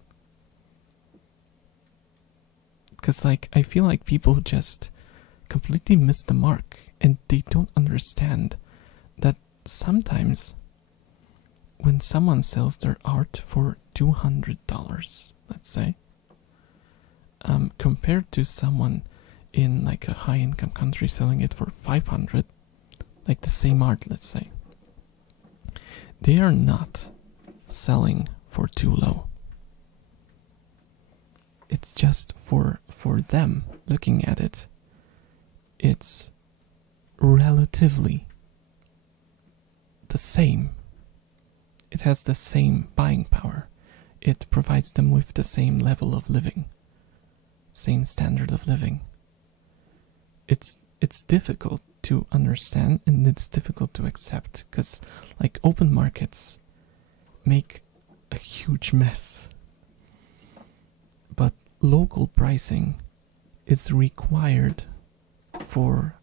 Because like I feel like people just completely miss the mark, and they don't understand that sometimes when someone sells their art for $200, let's say, compared to someone in like a high income country selling it for 500, like the same art, let's say, they are not selling for too low. It's just for them looking at it, it's relatively the same. It has the same buying power. It provides them with the same level of living, same standard of living. It's difficult to understand, and it's difficult to accept, because like open markets make a huge mess. But local pricing is required for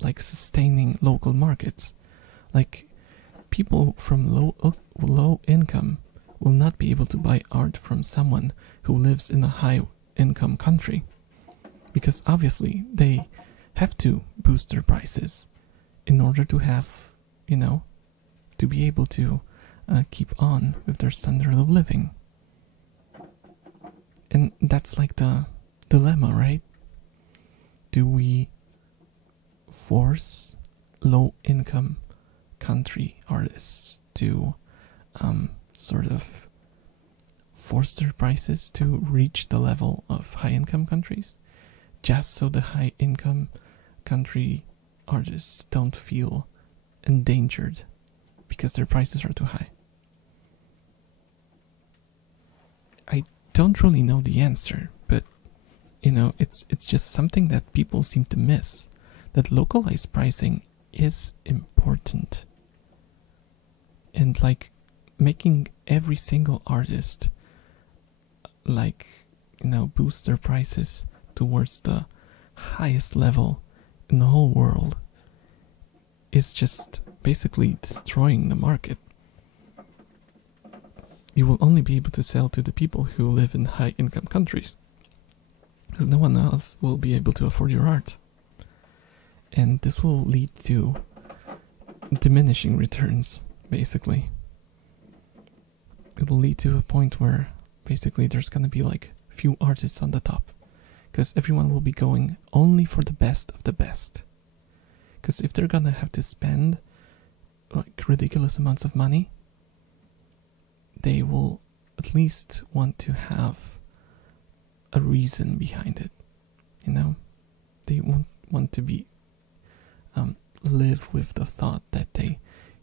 like sustaining local markets. Like people from low income will not be able to buy art from someone who lives in a high income country, because obviously they have to boost their prices in order to have, you know, to be able to keep on with their standard of living. And that's like the dilemma, right? Do we force low income country artists to sort of force their prices to reach the level of high income countries, just so the high income country artists don't feel endangered because their prices are too high? I don't really know the answer, but you know, it's just something that people seem to miss, that localized pricing is important. And like making every single artist like, you know, boost their prices towards the highest level in the whole world is just basically destroying the market. You will only be able to sell to the people who live in high income countries, because no one else will be able to afford your art. And this will lead to diminishing returns, basically. It will lead to a point where basically there's gonna be like few artists on the top, because everyone will be going only for the best of the best. Because if they're gonna have to spend like ridiculous amounts of money, they will at least want to have a reason behind it, you know? They won't want to be live with the thought that they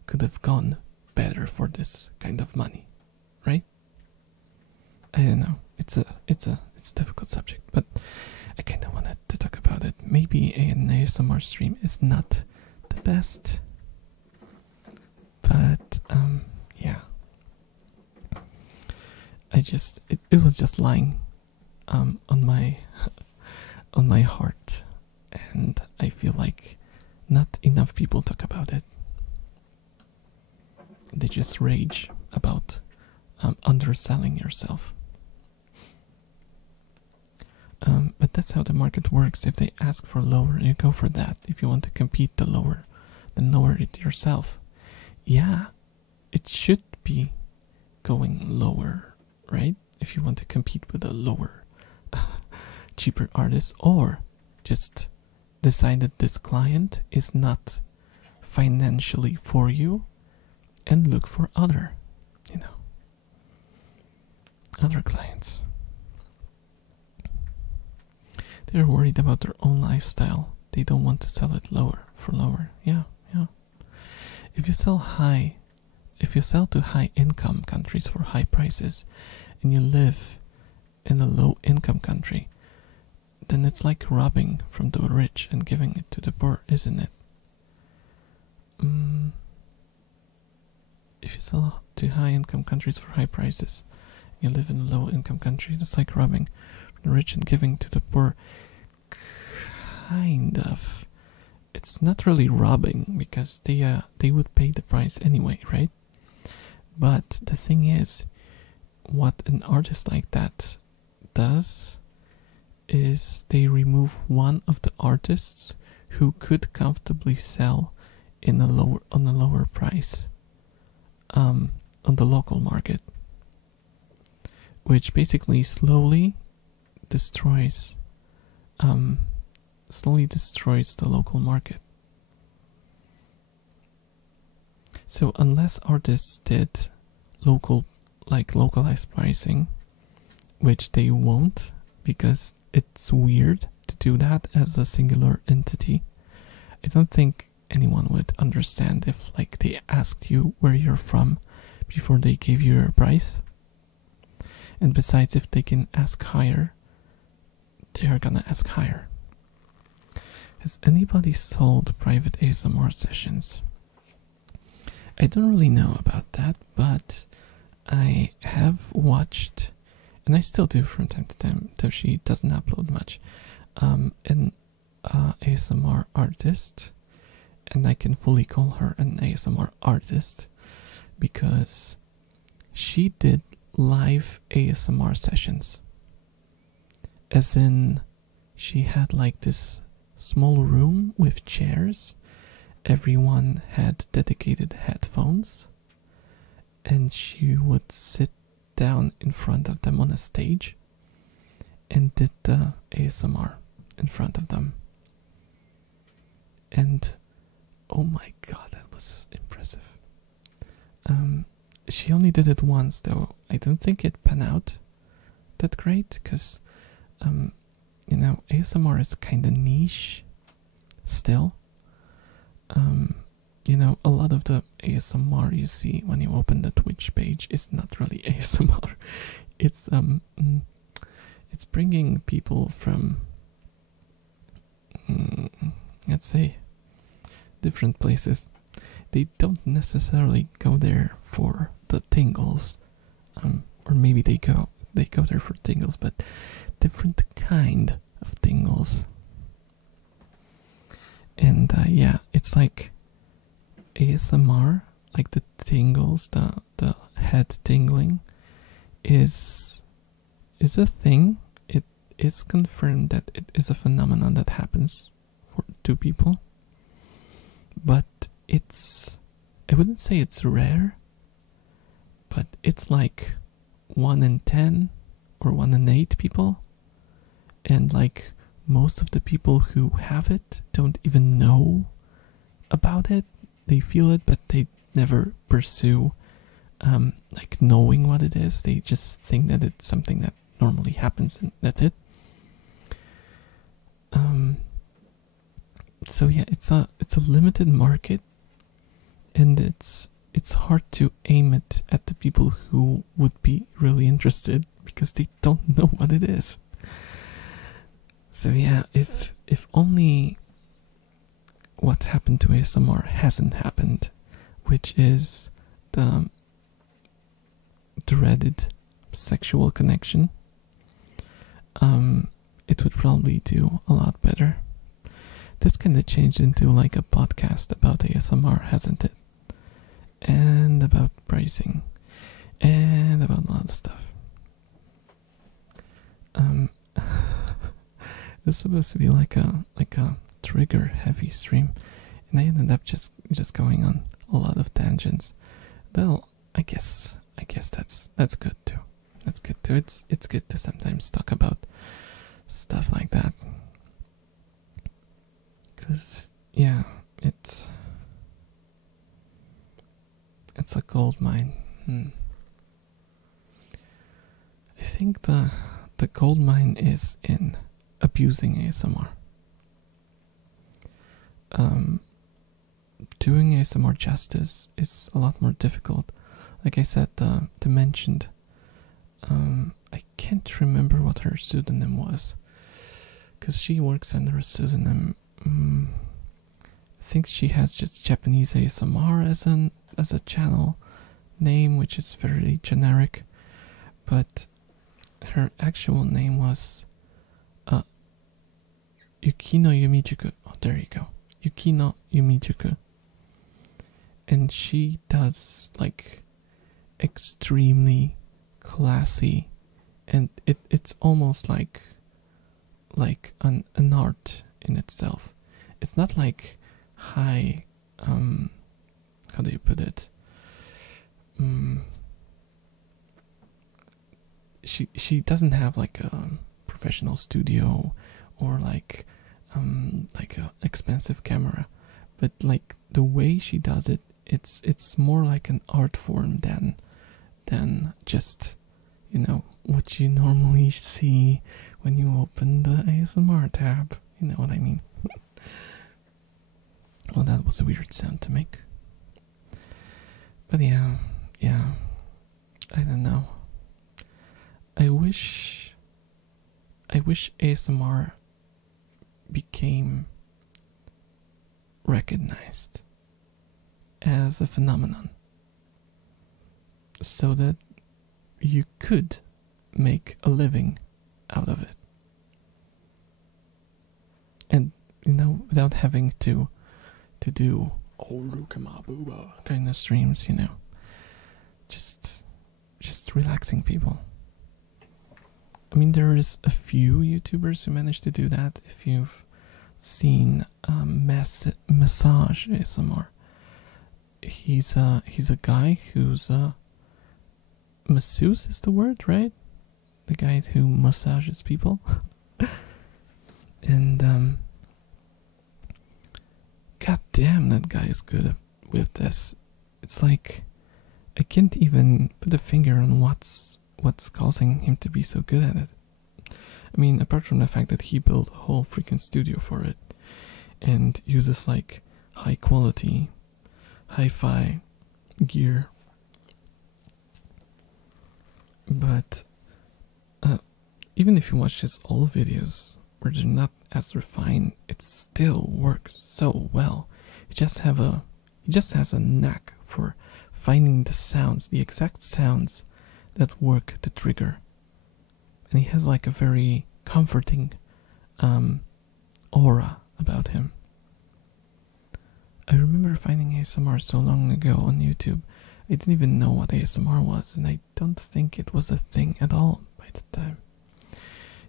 could have gone better for this kind of money, right? I don't know. It's a difficult subject, but I kind of wanted to talk about it. Maybe an ASMR stream is not the best, but yeah. It was just lying on my on my heart, and I feel like not enough people talk about it. They just rage about underselling yourself. But that's how the market works. If they ask for lower, you go for that. If you want to compete the lower, then lower it yourself. Yeah, it should be going lower, right? If you want to compete with a lower, cheaper artist, or just decide that this client is not financially for you and look for other, you know, other clients. They're worried about their own lifestyle. They don't want to sell it lower. Yeah, yeah. If you sell to high income countries for high prices, and you live in a low income country, then it's like robbing from the rich and giving it to the poor, isn't it? If you sell to high income countries for high prices, you live in a low income country, that's like robbing from the rich and giving to the poor. Kind of. It's not really robbing because they would pay the price anyway, right? But the thing is, what an artist like that does is they remove one of the artists who could comfortably sell on a lower price on the local market, which basically slowly destroys the local market. So unless artists did localized pricing, which they won't because it's weird to do that as a singular entity, I don't think anyone would understand if they asked you where you're from before they gave you your price. And besides, if they can ask higher, they are gonna ask higher. Has anybody sold private ASMR sessions? I don't really know about that, but I have watched, and I still do from time to time, though she doesn't upload much, an ASMR artist, and I can fully call her an ASMR artist because she did live ASMR sessions. As in, she had this small room with chairs. Everyone had dedicated headphones, and she would sit down in front of them on a stage and did the ASMR in front of them. And oh my god, that was impressive. She only did it once, though. I don't think it panned out that great because ASMR is kind of niche still. A lot of the ASMR you see when you open the Twitch page is not really ASMR. It's bringing people from let's say different places. They don't necessarily go there for the tingles, or maybe they go there for tingles, but different kind of tingles. And yeah, it's like ASMR, like the tingles, the head tingling is a thing. It is confirmed that it is a phenomenon that happens to people, but I wouldn't say it's rare, but it's like 1 in 10 or 1 in 8 people, and most of the people who have it don't even know about it. They feel it, but they never pursue knowing what it is. They just think that it's something that normally happens, and that's it. So yeah, it's a limited market, and it's hard to aim it at the people who would be really interested because they don't know what it is. So yeah, if only what happened to ASMR hasn't happened, which is the dreaded sexual connection, it would probably do a lot better. This kind of changed into a podcast about ASMR, hasn't it? And about pricing, and about a lot of stuff. This is supposed to be like a trigger heavy stream, and I ended up just going on a lot of tangents. Well, I guess that's good too. That's good too. It's good to sometimes talk about stuff like that, because yeah, it's a gold mine. I think the gold mine is in abusing ASMR. Doing ASMR justice is a lot more difficult. Like I said, the mentioned, I can't remember what her pseudonym was, because she works under a pseudonym. I think she has just Japanese ASMR as a channel name, which is very generic, but her actual name was Yukino Yumijuku. Oh, there you go. Yukino Yumijuku. And she does like extremely classy, and it's almost like an art in itself. It's not like high, how do you put it? She doesn't have like a professional studio or like a expensive camera, but like the way she does it, it's more like an art form than just, you know, what you normally see when you open the ASMR tab. You know what I mean? Well, that was a weird sound to make. But yeah, I don't know. I wish ASMR became recognized as a phenomenon, so that you could make a living out of it, and you know, without having to do oh look at my booba kind of streams, you know, just relaxing people. I mean, there is a few YouTubers who manage to do that. If you've seen massage ASMR, he's a guy who's masseuse is the word, right? The guy who massages people. And god damn, that guy is good with this. It's like I can't even put a finger on what's causing him to be so good at it. I mean, apart from the fact that he built a whole freaking studio for it and uses like high quality, hi-fi gear. But even if you watch his old videos where they're not as refined, it still works so well. He just has a knack for finding the sounds, the exact sounds that work the trigger. And he has like a very comforting aura about him. I remember finding ASMR so long ago on YouTube. I didn't even know what ASMR was, and I don't think it was a thing at all by the time.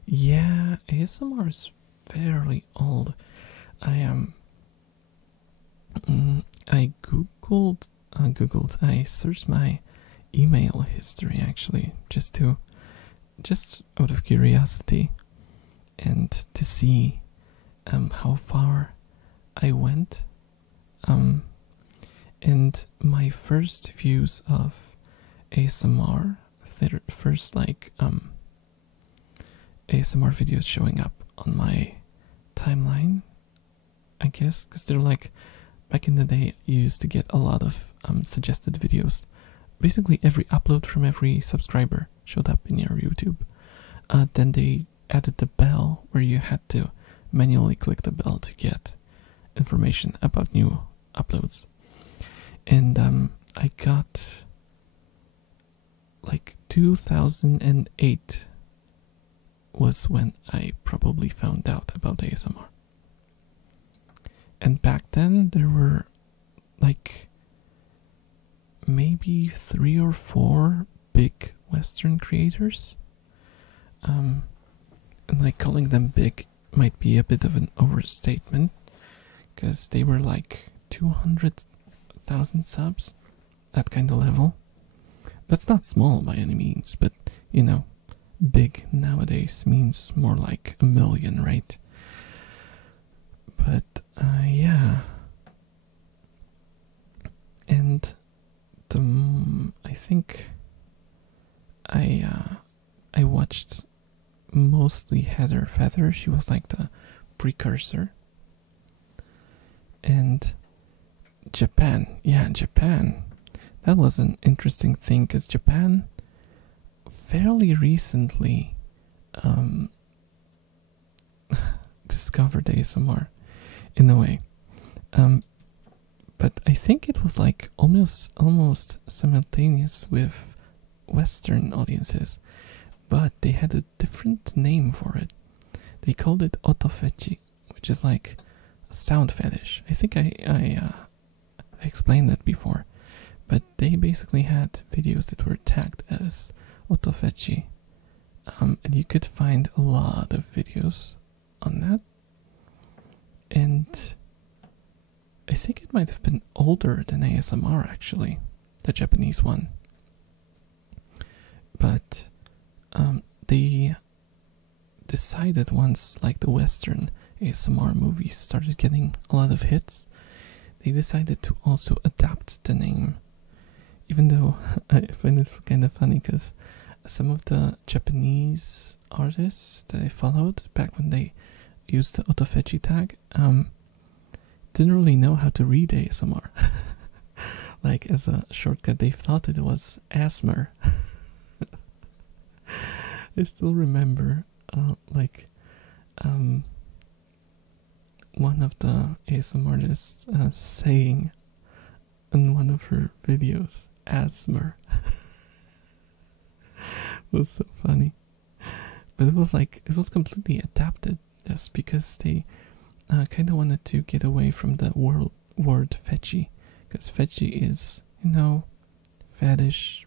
Yeah, ASMR is fairly old. I I searched my email history actually, just out of curiosity, and to see how far I went. And my first views of ASMR, their first like ASMR videos showing up on my timeline, I guess, because they're like, back in the day you used to get a lot of suggested videos. Basically every upload from every subscriber showed up in your YouTube. Then they added the bell where you had to manually click the bell to get information about new uploads. And I got like 2008 was when I probably found out about ASMR. And back then there were like maybe 3 or 4 big Western creators. And like calling them big might be a bit of an overstatement, because they were like 200,000 subs, that kind of level. That's not small by any means, but you know, big nowadays means more like 1 million, right? But yeah, and I think I watched mostly Heather Feather. She was like the precursor. And Japan, yeah, Japan. That was an interesting thing because Japan fairly recently discovered ASMR in a way. But I think it was like almost simultaneous with Western audiences, but they had a different name for it. They called it otofechi, which is like a sound fetish. I think I explained that before, but they basically had videos that were tagged as otofechi, and you could find a lot of videos on that. And I think it might have been older than ASMR actually, the Japanese one. But they decided once like the Western ASMR movies started getting a lot of hits, they decided to also adapt the name. Even though I find it kind of funny because some of the Japanese artists that I followed back when they used the otofechi tag didn't really know how to read ASMR. Like as a shortcut, they thought it was ASMR. I still remember one of the ASMR artists saying in one of her videos, ASMR. It was so funny. But it was completely adapted just because they kind of wanted to get away from the word fetchy, because fetchy is, fetish,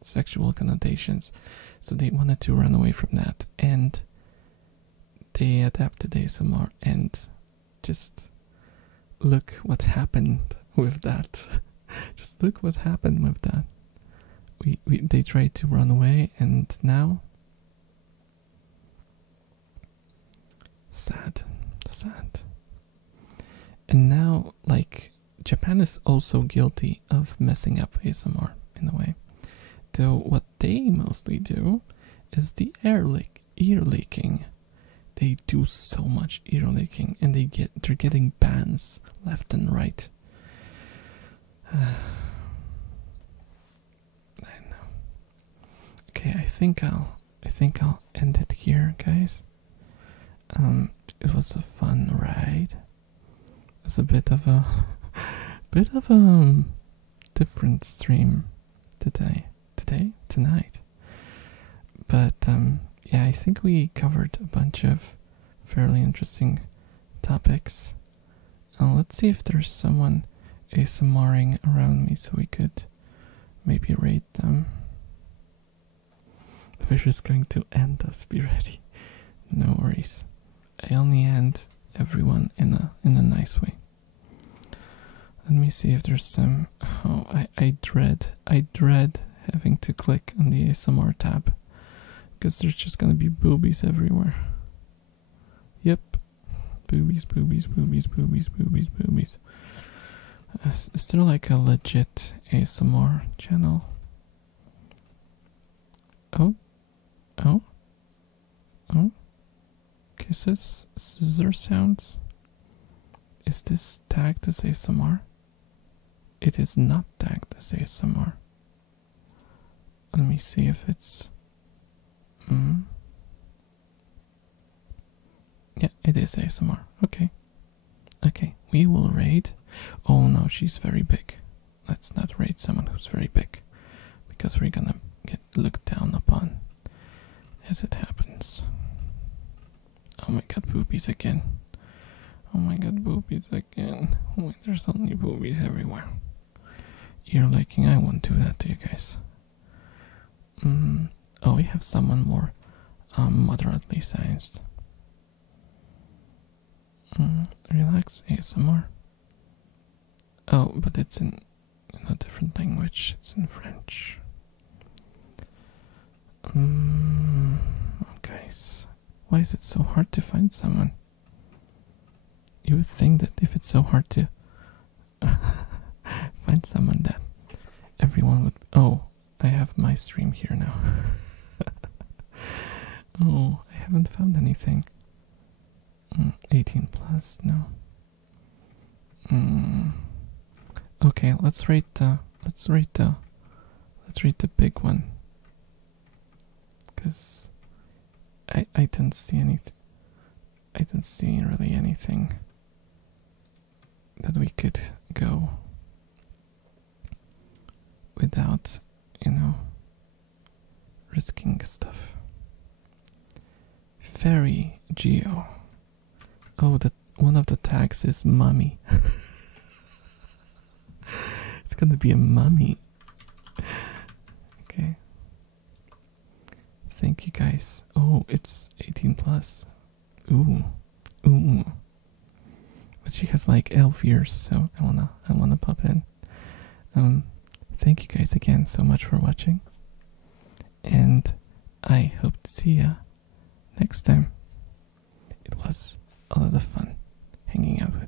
sexual connotations, so they wanted to run away from that, and they adapted ASMR, and just look what happened with that. Just look what happened with that. They tried to run away, and now sad. And now, like, Japan is also guilty of messing up ASMR in a way. So what they mostly do is the ear licking. They do so much ear licking, and they're getting bans left and right. I know. Okay, I think I'll end it here, guys. It was a fun ride. It was a bit of a different stream tonight. But yeah, I think we covered a bunch of fairly interesting topics. Let's see if there's someone ASMRing around me so we could maybe rate them. We're just going to end us, be ready. No worries. I only end everyone in a nice way. Let me see if there's some. Oh, I dread having to click on the ASMR tab, because there's just gonna be boobies everywhere. Yep, boobies. Is there like a legit ASMR channel? Oh. Kisses, scissor sounds. Is this tagged as ASMR? It is not tagged as ASMR. Let me see if it's... Yeah, it is ASMR. Okay, we will raid. Oh no, she's very big. Let's not raid someone who's very big, because we're gonna get looked down upon as it happens. Oh my god, boobies again. Oh my god, boobies again. Oh, there's only boobies everywhere. Ear licking, I won't do that to you guys. Oh, we have someone more moderately sized. Relax ASMR. Oh, but it's in a different language. It's in French. Guys, why is it so hard to find someone? You would think that if it's so hard to find someone, that everyone would... Oh, I have my stream here now. Oh, I haven't found anything. 18 plus, no. Okay, let's rate the big one. Cause I didn't see anything. I didn't see really anything that we could go without, risking stuff. Fairy Geo. Oh, one of the tags is mummy. It's gonna be a mummy. Okay. Thank you guys. Oh, it's 18 plus. Ooh. But she has like elf ears, so I wanna pop in. Thank you guys again so much for watching. And I hope to see ya next time. It was a lot of fun hanging out with